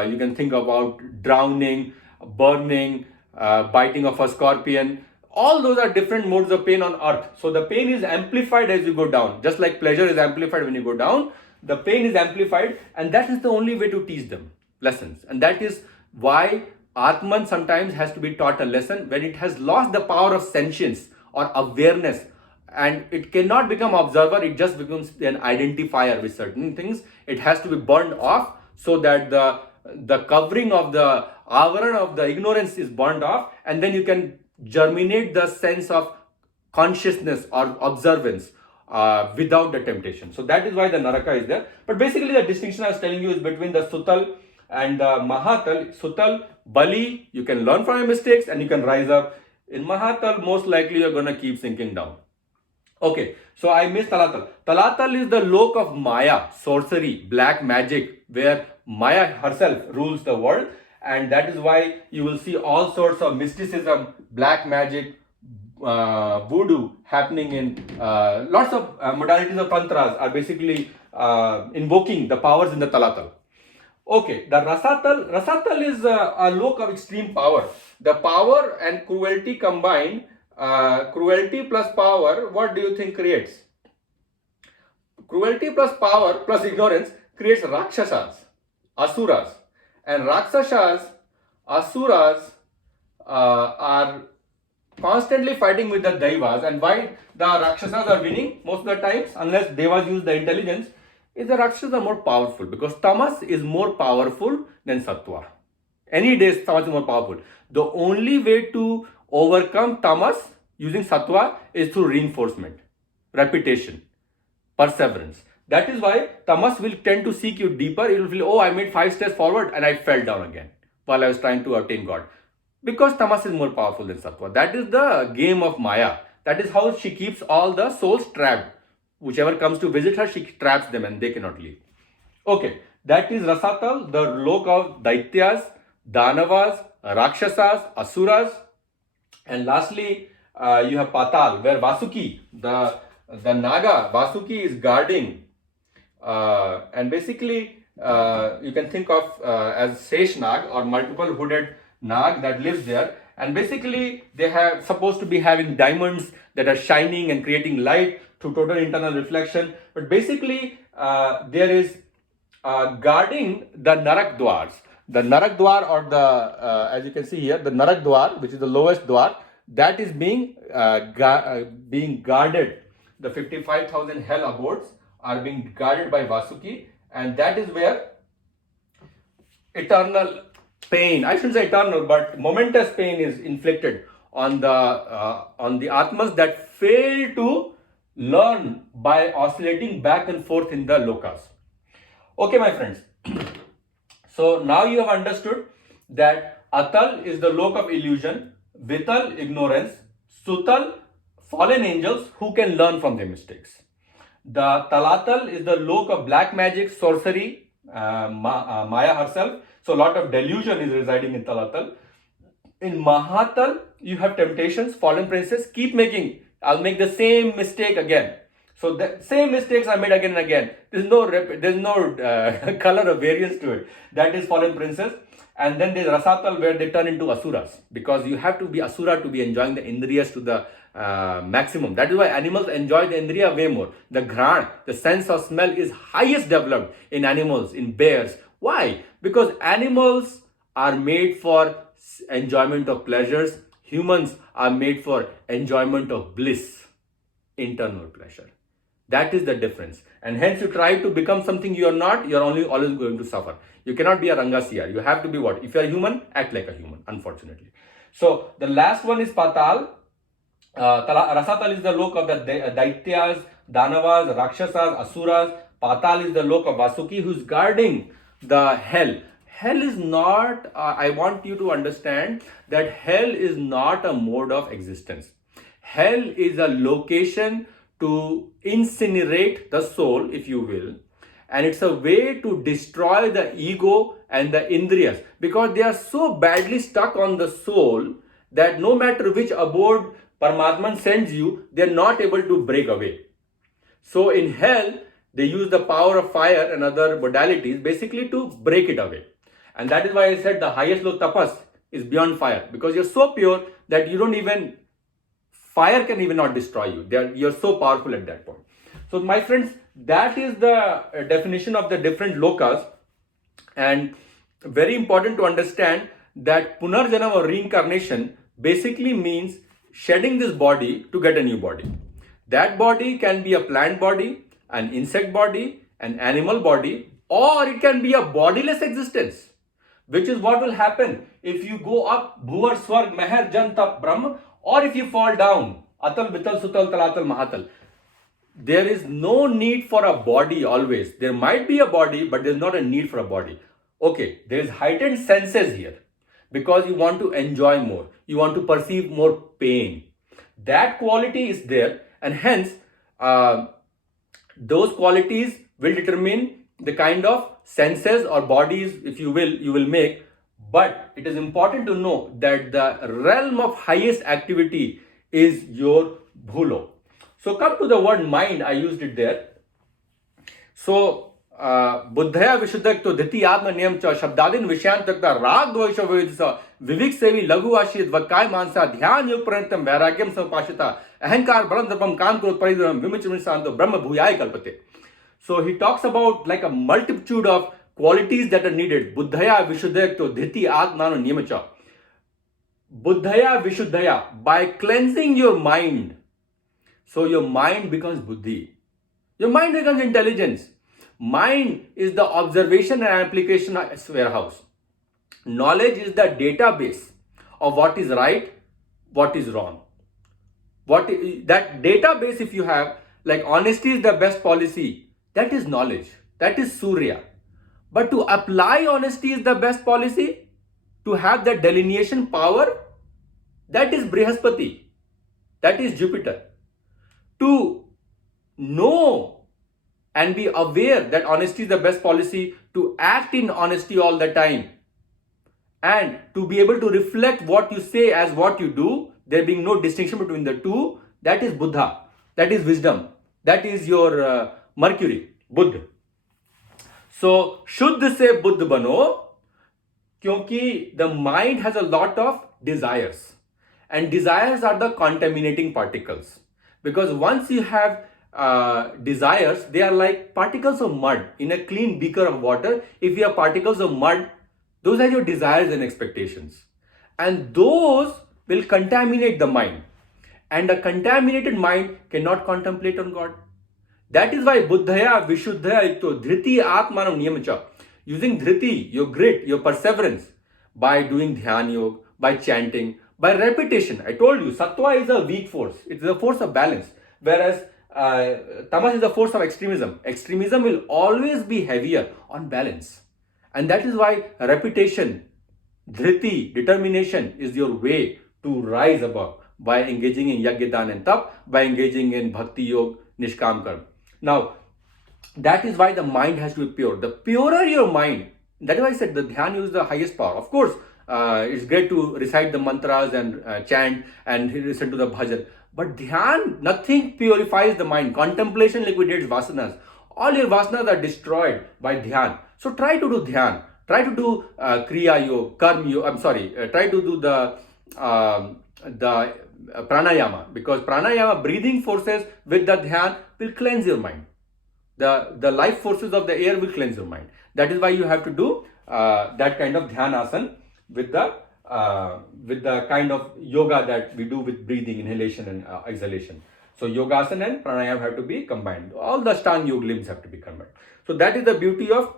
You can think about drowning, burning, biting of a scorpion. All those are different modes of pain on earth. So the pain is amplified as you go down. Just like pleasure is amplified when you go down, the pain is amplified, and that is the only way to teach them lessons. And that is why Atman sometimes has to be taught a lesson when it has lost the power of sentience or awareness, and it cannot become observer, it just becomes an identifier with certain things. It has to be burned off so that the the covering of the avaran of the ignorance is burned off, and then you can germinate the sense of consciousness or observance without the temptation. So that is why the naraka is there. But basically the distinction I was telling you is between the sutal and the mahatal. Sutal, Bali, you can learn from your mistakes and you can rise up. In mahatal, most likely you're going to keep sinking down. Okay, so I missed Talatal. Talatal is the lok of Maya, sorcery, black magic, where Maya herself rules the world, and that is why you will see all sorts of mysticism, black magic, voodoo happening in lots of modalities of tantras are basically invoking the powers in the Talatal. Okay, the Rasatal is a lok of extreme power. The power and cruelty combined, cruelty plus power, what do you think creates? Cruelty plus power plus ignorance creates Rakshasas, Asuras. And Rakshasas, Asuras are constantly fighting with the Devas. And why the Rakshasas are winning most of the times, unless Devas use the intelligence, is the Rakshasas are more powerful, because Tamas is more powerful than Sattva. Any day Tamas is more powerful. The only way to overcome Tamas using Sattva is through reinforcement, repetition, perseverance. That is why Tamas will tend to seek you deeper. It will feel, oh, I made 5 steps forward and I fell down again while I was trying to attain God. Because Tamas is more powerful than Sattva. That is the game of Maya. That is how she keeps all the souls trapped. Whichever comes to visit her, she traps them and they cannot leave. Okay, that is Rasatal, the lok of Daityas, Danavas, Rakshasas, Asuras. And lastly, you have Patal, where Vasuki, the Naga, Vasuki is guarding. And basically, you can think of as Sesh Nag or multiple hooded Nag that lives there. And basically, they have supposed to be having diamonds that are shining and creating light through total internal reflection. But basically, there is guarding the Narak Dwars. The Narak Dwar, or the, as you can see here, the Narak Dwar, which is the lowest Dwar, that is being guarded. The 55,000 hell abodes are being guarded by Vasuki, and that is where eternal pain, I shouldn't say eternal, but momentous pain is inflicted on the atmas that fail to learn by oscillating back and forth in the lokas. Okay, my friends. So now you have understood that Atal is the lok of illusion, Vital ignorance, Sutal fallen angels who can learn from their mistakes. The Talatal is the lok of black magic, sorcery, Maya herself. So a lot of delusion is residing in Talatal. In Mahatal, you have temptations, fallen princes keep making, I'll make the same mistake again. So the same mistakes are made again and again. There's no color or variance to it. That is fallen princes. And then there's Rasatal, where they turn into Asuras, because you have to be Asura to be enjoying the Indriyas to the maximum. That is why animals enjoy the Indriya way more. The Ghran, the sense of smell, is highest developed in animals, in bears. Why? Because animals are made for enjoyment of pleasures. Humans are made for enjoyment of bliss, internal pleasure. That is the difference. And hence you try to become something you are not, you are only always going to suffer. You cannot be a Rangasiyar. You have to be what? If you are a human, act like a human, unfortunately. So the last one is Patal. Rasatal is the lok of the Daityas, Danavas, Rakshasas, Asuras. Patal is the lok of Vasuki, who is guarding the hell. Hell is not, I want you to understand that hell is not a mode of existence. Hell is a location to incinerate the soul, if you will. And it's a way to destroy the ego and the indriyas, because they are so badly stuck on the soul that no matter which abode Paramatman sends you, they are not able to break away. So in hell, they use the power of fire and other modalities basically to break it away. And that is why I said the highest lok tapas is beyond fire, because you're so pure that you don't even, fire can even not destroy you. You're so powerful at that point. So my friends, that is the definition of the different lokas. And very important to understand that Punarjanam or reincarnation basically means shedding this body to get a new body. That body can be a plant body, an insect body, an animal body, or it can be a bodiless existence. which is what will happen if you go up Bhuvar Swarg Meher Jan Tap Brahm, or if you fall down Atal Vital Sutal Talatal Mahatal. There is no need for a body always. There might be a body, but there's not a need for a body. Okay, there's heightened senses here because you want to enjoy more. You want to perceive more pain. That quality is there, and hence those qualities will determine the kind of senses or bodies, if you will make. But it is important to know that the realm of highest activity is your bhulo. So come to the word mind, I used it there. So बुद्धया विशुद्धक तो धृति आत्म नियम च शब्दादीन विषयान तक राग द्वेष विविक सेवी लघु आशित वकाय मानसा ध्यान योग प्रणतम वैराग्यम संपाशिता अहंकार बलम दर्पम काम क्रोध परिद्रम विमिच मिशांतो ब्रह्म भूयाय कल्पते. So he talks about like a multitude of qualities that are needed. Buddhaya vishuddhaya to dhiti atmano niyamacha. Buddhaya vishuddhaya, by cleansing your mind. So your mind becomes buddhi. Your mind becomes intelligence. Mind is the observation and application warehouse. Knowledge is the database of what is right, what is wrong. That database, if you have, like honesty is the best policy, that is knowledge, that is Surya. But to apply honesty is the best policy, to have that delineation power, that is Brihaspati, that is Jupiter. To know and be aware that honesty is the best policy, to act in honesty all the time, and to be able to reflect what you say as what you do, there being no distinction between the two, that is Buddha, that is wisdom, that is your Mercury, Buddha. So, Shuddha se Buddha bano, kyunki the mind has a lot of desires, and desires are the contaminating particles. Because once you have desires, they are like particles of mud in a clean beaker of water. If you have particles of mud, those are your desires and expectations, and those will contaminate the mind, and a contaminated mind cannot contemplate on God. That is why Buddhaya Vishuddhaya Ito Dhriti Atmanam Niyamacha, using Dhriti, your grit, your perseverance, by doing Dhyan Yoga, by chanting, by repetition. I told you, Sattva is a weak force. It is a force of balance. Whereas Tamas is a force of extremism. Extremism will always be heavier on balance. And that is why repetition, dhriti, determination is your way to rise above, by engaging in yajna, dan and tap, by engaging in bhakti yoga, nishkam karma. Now, that is why the mind has to be pure. The purer your mind, that is why I said the dhyan is the highest power. Of course, it's great to recite the mantras and chant and listen to the bhajan. But dhyan, nothing purifies the mind. Contemplation liquidates vasanas. All your vasanas are destroyed by dhyan. So try to do dhyan. Try to do kriya yoga, karma yoga. Try to do the pranayama, because pranayama, breathing forces with the dhyan, will cleanse your mind. The life forces of the air will cleanse your mind. That is why you have to do that kind of dhyanasana with the kind of yoga that we do with breathing, inhalation and exhalation. So yogasana and pranayama have to be combined. All the Ashtanga yoga limbs have to be combined. So that is the beauty of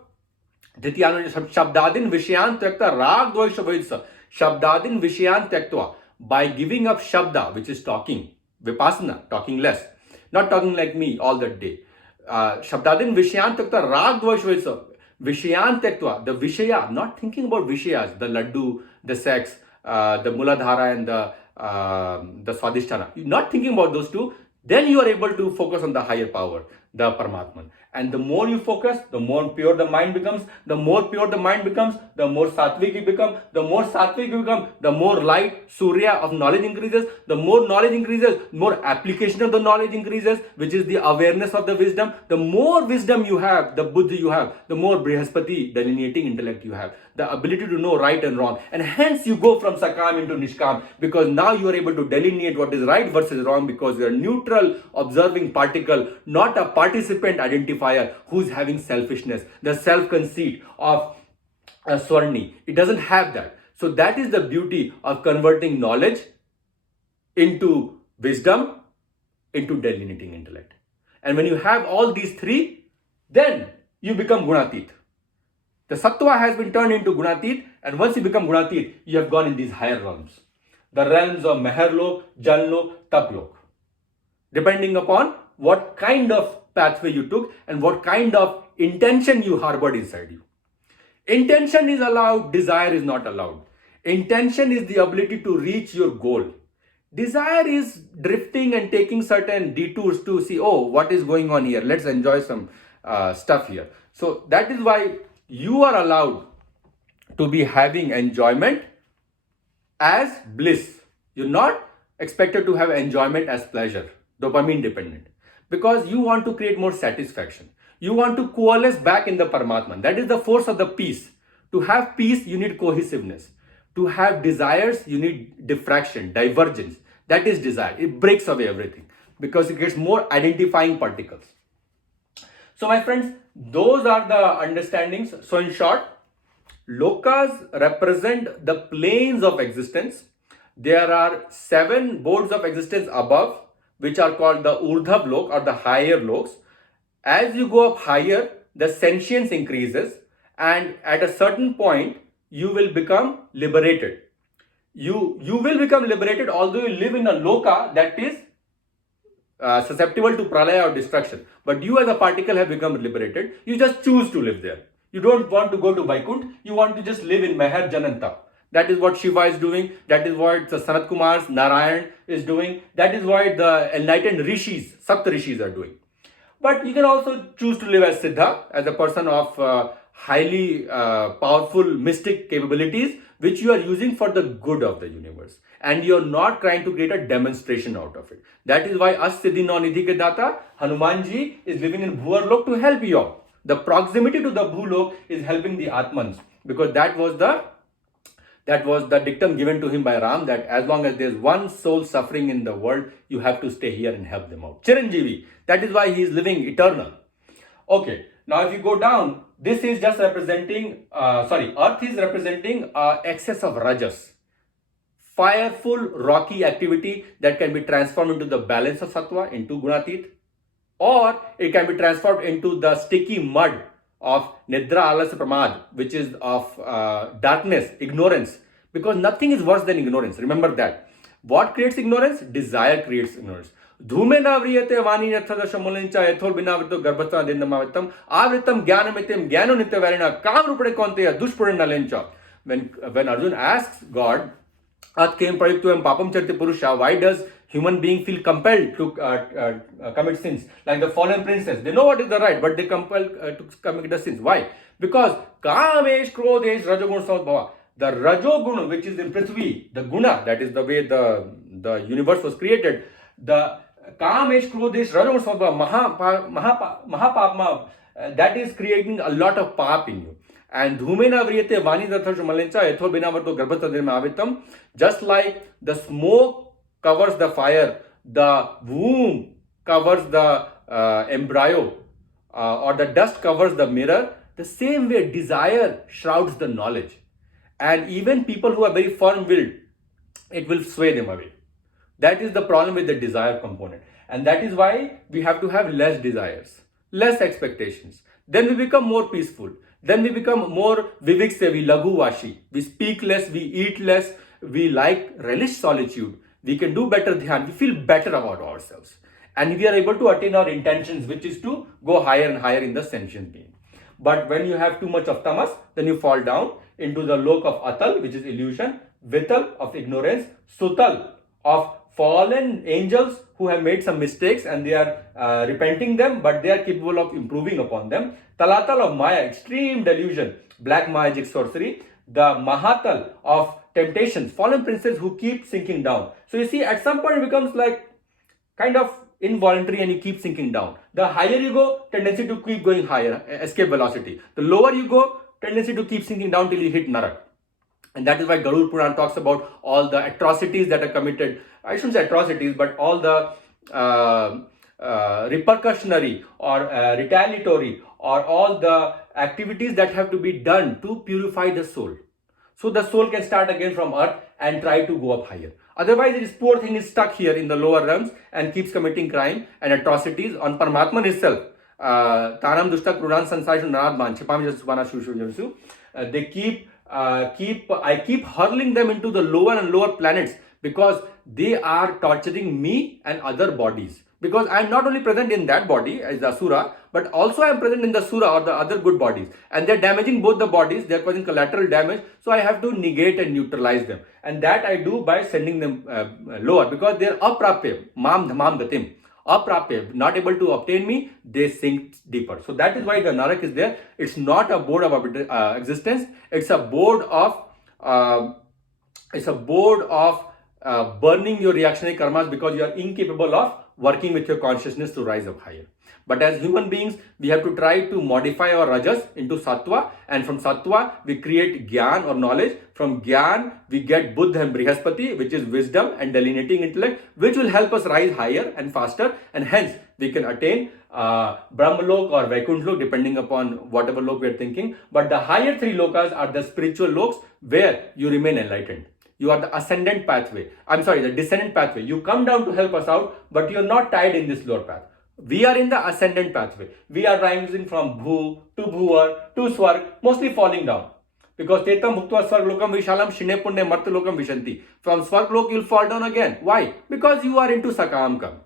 Dhityananda Shabdadin Vishayan Tyakta Rag Dvaisha Vaidsa. Shabdadin Vishayan Tyaktva. By giving up Shabda, which is talking, Vipassana, talking less, not talking like me all that day. Shabdadin Vishayan Tyakta Rag Dvaisha Vaidsa. Vishayan Tyaktva, the Vishaya, not thinking about Vishayas, the laddu, the sex, the Muladhara and the Swadhisthana. You're not thinking about those two, then you are able to focus on the higher power, the Paramatman. And the more you focus, the more pure the mind becomes. The more pure the mind becomes, the more sattvic you become. The more sattvic you become, the more light, surya of knowledge increases. The more knowledge increases, more application of the knowledge increases, which is the awareness of the wisdom. The more wisdom you have, the buddhi you have, the more Brihaspati delineating intellect you have. The ability to know right and wrong. And hence you go from Sakam into Nishkam, because now you are able to delineate what is right versus wrong, because you are a neutral observing particle, not a participant identifier who's having selfishness, the self-conceit of a Swarni. It doesn't have that. So that is the beauty of converting knowledge into wisdom, into delineating intellect. And when you have all these three, then you become Gunatit. The sattva has been turned into gunatit, and once you become gunatit, you have gone in these higher realms. The realms of Meherlok, Jalok, Taplok. Depending upon what kind of pathway you took and what kind of intention you harbored inside you. Intention is allowed, desire is not allowed. Intention is the ability to reach your goal. Desire is drifting and taking certain detours to see, oh, what is going on here? Let's enjoy some stuff here. So that is why you are allowed to be having enjoyment as bliss. You're not expected to have enjoyment as pleasure, dopamine dependent, because you want to create more satisfaction. You want to coalesce back in the Paramatman. That is the force of the peace. To have peace, you need cohesiveness. To have desires, you need diffraction, divergence. That is desire. It breaks away everything because it gets more identifying particles. So my friends, those are the understandings. So in short, Lokas represent the planes of existence. There are 7 boards of existence above, which are called the Urdhav Lok or the higher loks. As you go up higher, the sentience increases, and at a certain point, you will become liberated. You will become liberated, although you live in a loka that is susceptible to pralaya or destruction. But you as a particle have become liberated. You just choose to live there. You don't want to go to Vaikunt. You want to just live in Meher Jananta. That is what Shiva is doing. That is what the Sanat Kumars, Narayan is doing. That is what the enlightened rishis, Sapt rishis are doing. But you can also choose to live as Siddha, as a person of highly powerful mystic capabilities, which you are using for the good of the universe. And you are not trying to create a demonstration out of it. That is why As Siddhi Nau Nidhi Ke Data, Hanumanji is living in Bhuvarlok to help you out. The proximity to the Bhulok is helping the Atmans, because that was the dictum given to him by Ram, that as long as there is one soul suffering in the world, you have to stay here and help them out. Chiranjeevi. That is why he is living eternal. Okay. Now if you go down, this is just representing, Earth is representing excess of rajas. Fireful, rocky activity that can be transformed into the balance of sattva, into gunatit, or it can be transformed into the sticky mud of nidra alasya pramad, which is of darkness, ignorance, because nothing is worse than ignorance. Remember that. What creates ignorance? Desire creates ignorance. Dhume na vriyate vani nathada shamulincha ethol binavrito garbhastana dindamavitam avritam jnanamitem jnano nitya varina kam rupade konteya dushpurana lencha. When Arjun asks God, At kem prayuktuam papam charti purusha, why does human being feel compelled to commit sins? Like the fallen princess, they know what is the right, but they compel to commit the sins. Why? Because kamesh krodesh rajogun samudbhava. The rajogun, which is in Prithvi, the guna, that is the way the universe was created. The kamesh krodesh rajogun samudbhava mahapapma, that is creating a lot of pap in you. And dhumena vriyate vani dathashu malencha ethol binavarto garbhastadrim avitam. Just like the smoke covers the fire, the womb covers the embryo, or the dust covers the mirror, the same way desire shrouds the knowledge. And even people who are very firm-willed, it will sway them away. That is the problem with the desire component. And that is why we have to have less desires, less expectations. Then we become more peaceful. Then we become more vivik sevi, laghu vashi. We speak less, we eat less, we relish solitude. We can do better dhyan. We feel better about ourselves. And we are able to attain our intentions, which is to go higher and higher in the sentient being. But when you have too much of tamas, then you fall down into the lok of atal, which is illusion, vital of ignorance, sutal of fallen angels who have made some mistakes and they are repenting them, but they are capable of improving upon them. Talatal of Maya, extreme delusion, black magic sorcery. The Mahatal of temptations, fallen princes who keep sinking down. So you see, at some point it becomes like kind of involuntary and you keep sinking down. The higher you go, tendency to keep going higher, escape velocity. The lower you go, tendency to keep sinking down till you hit Narak. And that is why Garud Puran talks about all the atrocities that are committed. I shouldn't say atrocities, but all the repercussionary or retaliatory or all the activities that have to be done to purify the soul. So the soul can start again from earth and try to go up higher. Otherwise, this poor thing is stuck here in the lower realms and keeps committing crime and atrocities on Paramatman himself. Tanam Dushta Kruran Sansai Narad Man, Chipam Jasubana Shushu. I keep hurling them into the lower and lower planets because they are torturing me and other bodies. Because I am not only present in that body as the Asura, but also I am present in the Sura or the other good bodies. And they are damaging both the bodies, they are causing collateral damage. So I have to negate and neutralize them. And that I do by sending them lower because they are aprapya, mam dhamam gatim. Aprapya, not able to obtain me, they sink deeper. So that is why the Narak is there. It's not a board of existence. It's a board of burning your reactionary karmas because you are incapable of working with your consciousness to rise up higher. But as human beings, we have to try to modify our rajas into sattva, and from sattva we create gyan or knowledge. From gyan we get buddha and brihaspati, which is wisdom and delineating intellect, which will help us rise higher and faster, and hence we can attain Brahmalok or Vaikuntha Lok, depending upon whatever lok we are thinking. But the higher three lokas are the spiritual loks where you remain enlightened. You are the ascendant pathway. The descendant pathway. You come down to help us out, but you are not tied in this lower path. We are in the ascendant pathway. We are rising from Bhu to Bhuvar to Swarg, mostly falling down. Because Tetam Bhuktva Swarg Lokam Vishalam Shine Punne Marta Lokam Vishanti. From Swarg Lok you will fall down again. Why? Because you are into Sakam Karma.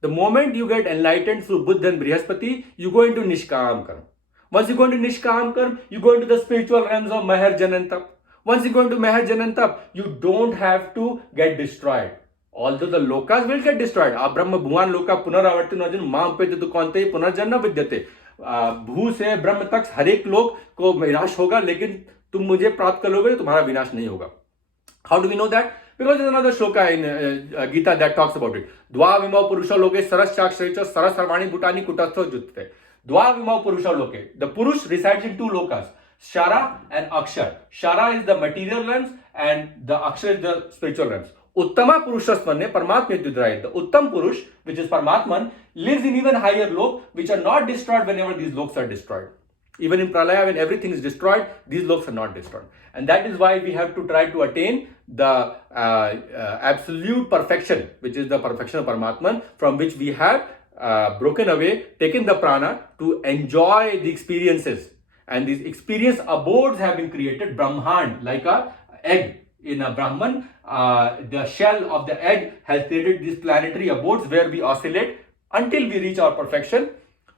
The moment you get enlightened through Buddha and Brihaspati, you go into Nishkam Karma. Once you go into Nishkam Karma, you go into the spiritual realms of Mahar Janantap. Once you go into Mahar Janantap, you don't have to get destroyed. Although the lokas will get destroyed. Brahma Bhuvan Loka Punaravartin Arjun Maam Pe Tu Kante Punarjanna Vidyate. भू से ब्रह्म तक हर एक लोग को विनाश होगा, लेकिन तुम मुझे प्राप्त कर लोगे तो तुम्हारा विनाश नहीं होगा. How do we know that? Because there's another shloka in Gita that talks about it. Dva vimau purusha loke saras chaksharicha saras sarvani bhutani kutatho jutte. Dva vimau purusha loke. The Purush resides in two lokas, Shara and Akshar. Shara is the material realms and the Akshar is the spiritual realms. Uttama Purushasmane Paramatma Yudrayat. The Uttam Purush, which is Paramatman, lives in even higher lok, which are not destroyed whenever these loks are destroyed. Even in Pralaya, when everything is destroyed, these loks are not destroyed. And that is why we have to try to attain the absolute perfection, which is the perfection of Paramatman, from which we have broken away, taken the prana to enjoy the experiences. And these experience abodes have been created, Bramhand, like a egg. In a Brahman, the shell of the egg has created these planetary abodes where we oscillate until we reach our perfection,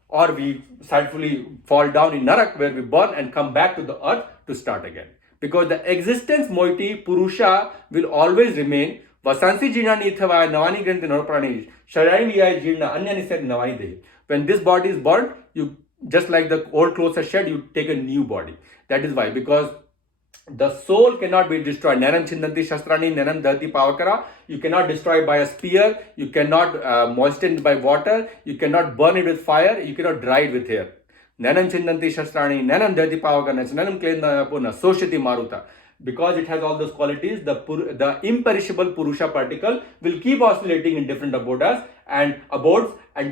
or we sadly fall down in Narak where we burn and come back to the earth to start again. Because the existence moiety Purusha will always remain. Vasansi Jina Nithava Navani Granthi Narprani Sharari Viyai Jirna Anyani said Navani Dehi. When this body is burnt, you just like the old clothes are shed, you take a new body. That is why, because the soul cannot be destroyed. Nanam Chindanti Shastrani, Nanam Dharti Pavakara. You cannot destroy by a spear. You cannot moisten it by water. You cannot burn it with fire. You cannot dry it with hair. Nanam Chindanti Shastrani, Nanam Dharti Pavakara, Nanam Klenda Puna, Soshati Maruta. Because it has all those qualities, the imperishable Purusha particle will keep oscillating in different abodes and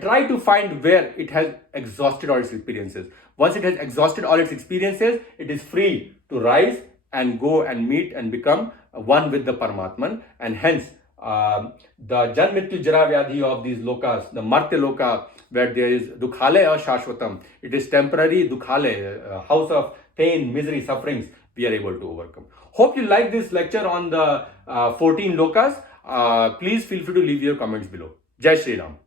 try to find where it has exhausted all its experiences. Once it has exhausted all its experiences, it is free to rise and go and meet and become one with the Paramatman. And hence, the Janmityu Jara Vyadhi of these lokas, the Martya Loka, where there is Dukhale Shashvatam, it is temporary Dukhale, house of pain, misery, sufferings, we are able to overcome. Hope you like this lecture on the 14 lokas. Please feel free to leave your comments below. Jai Shri Ram.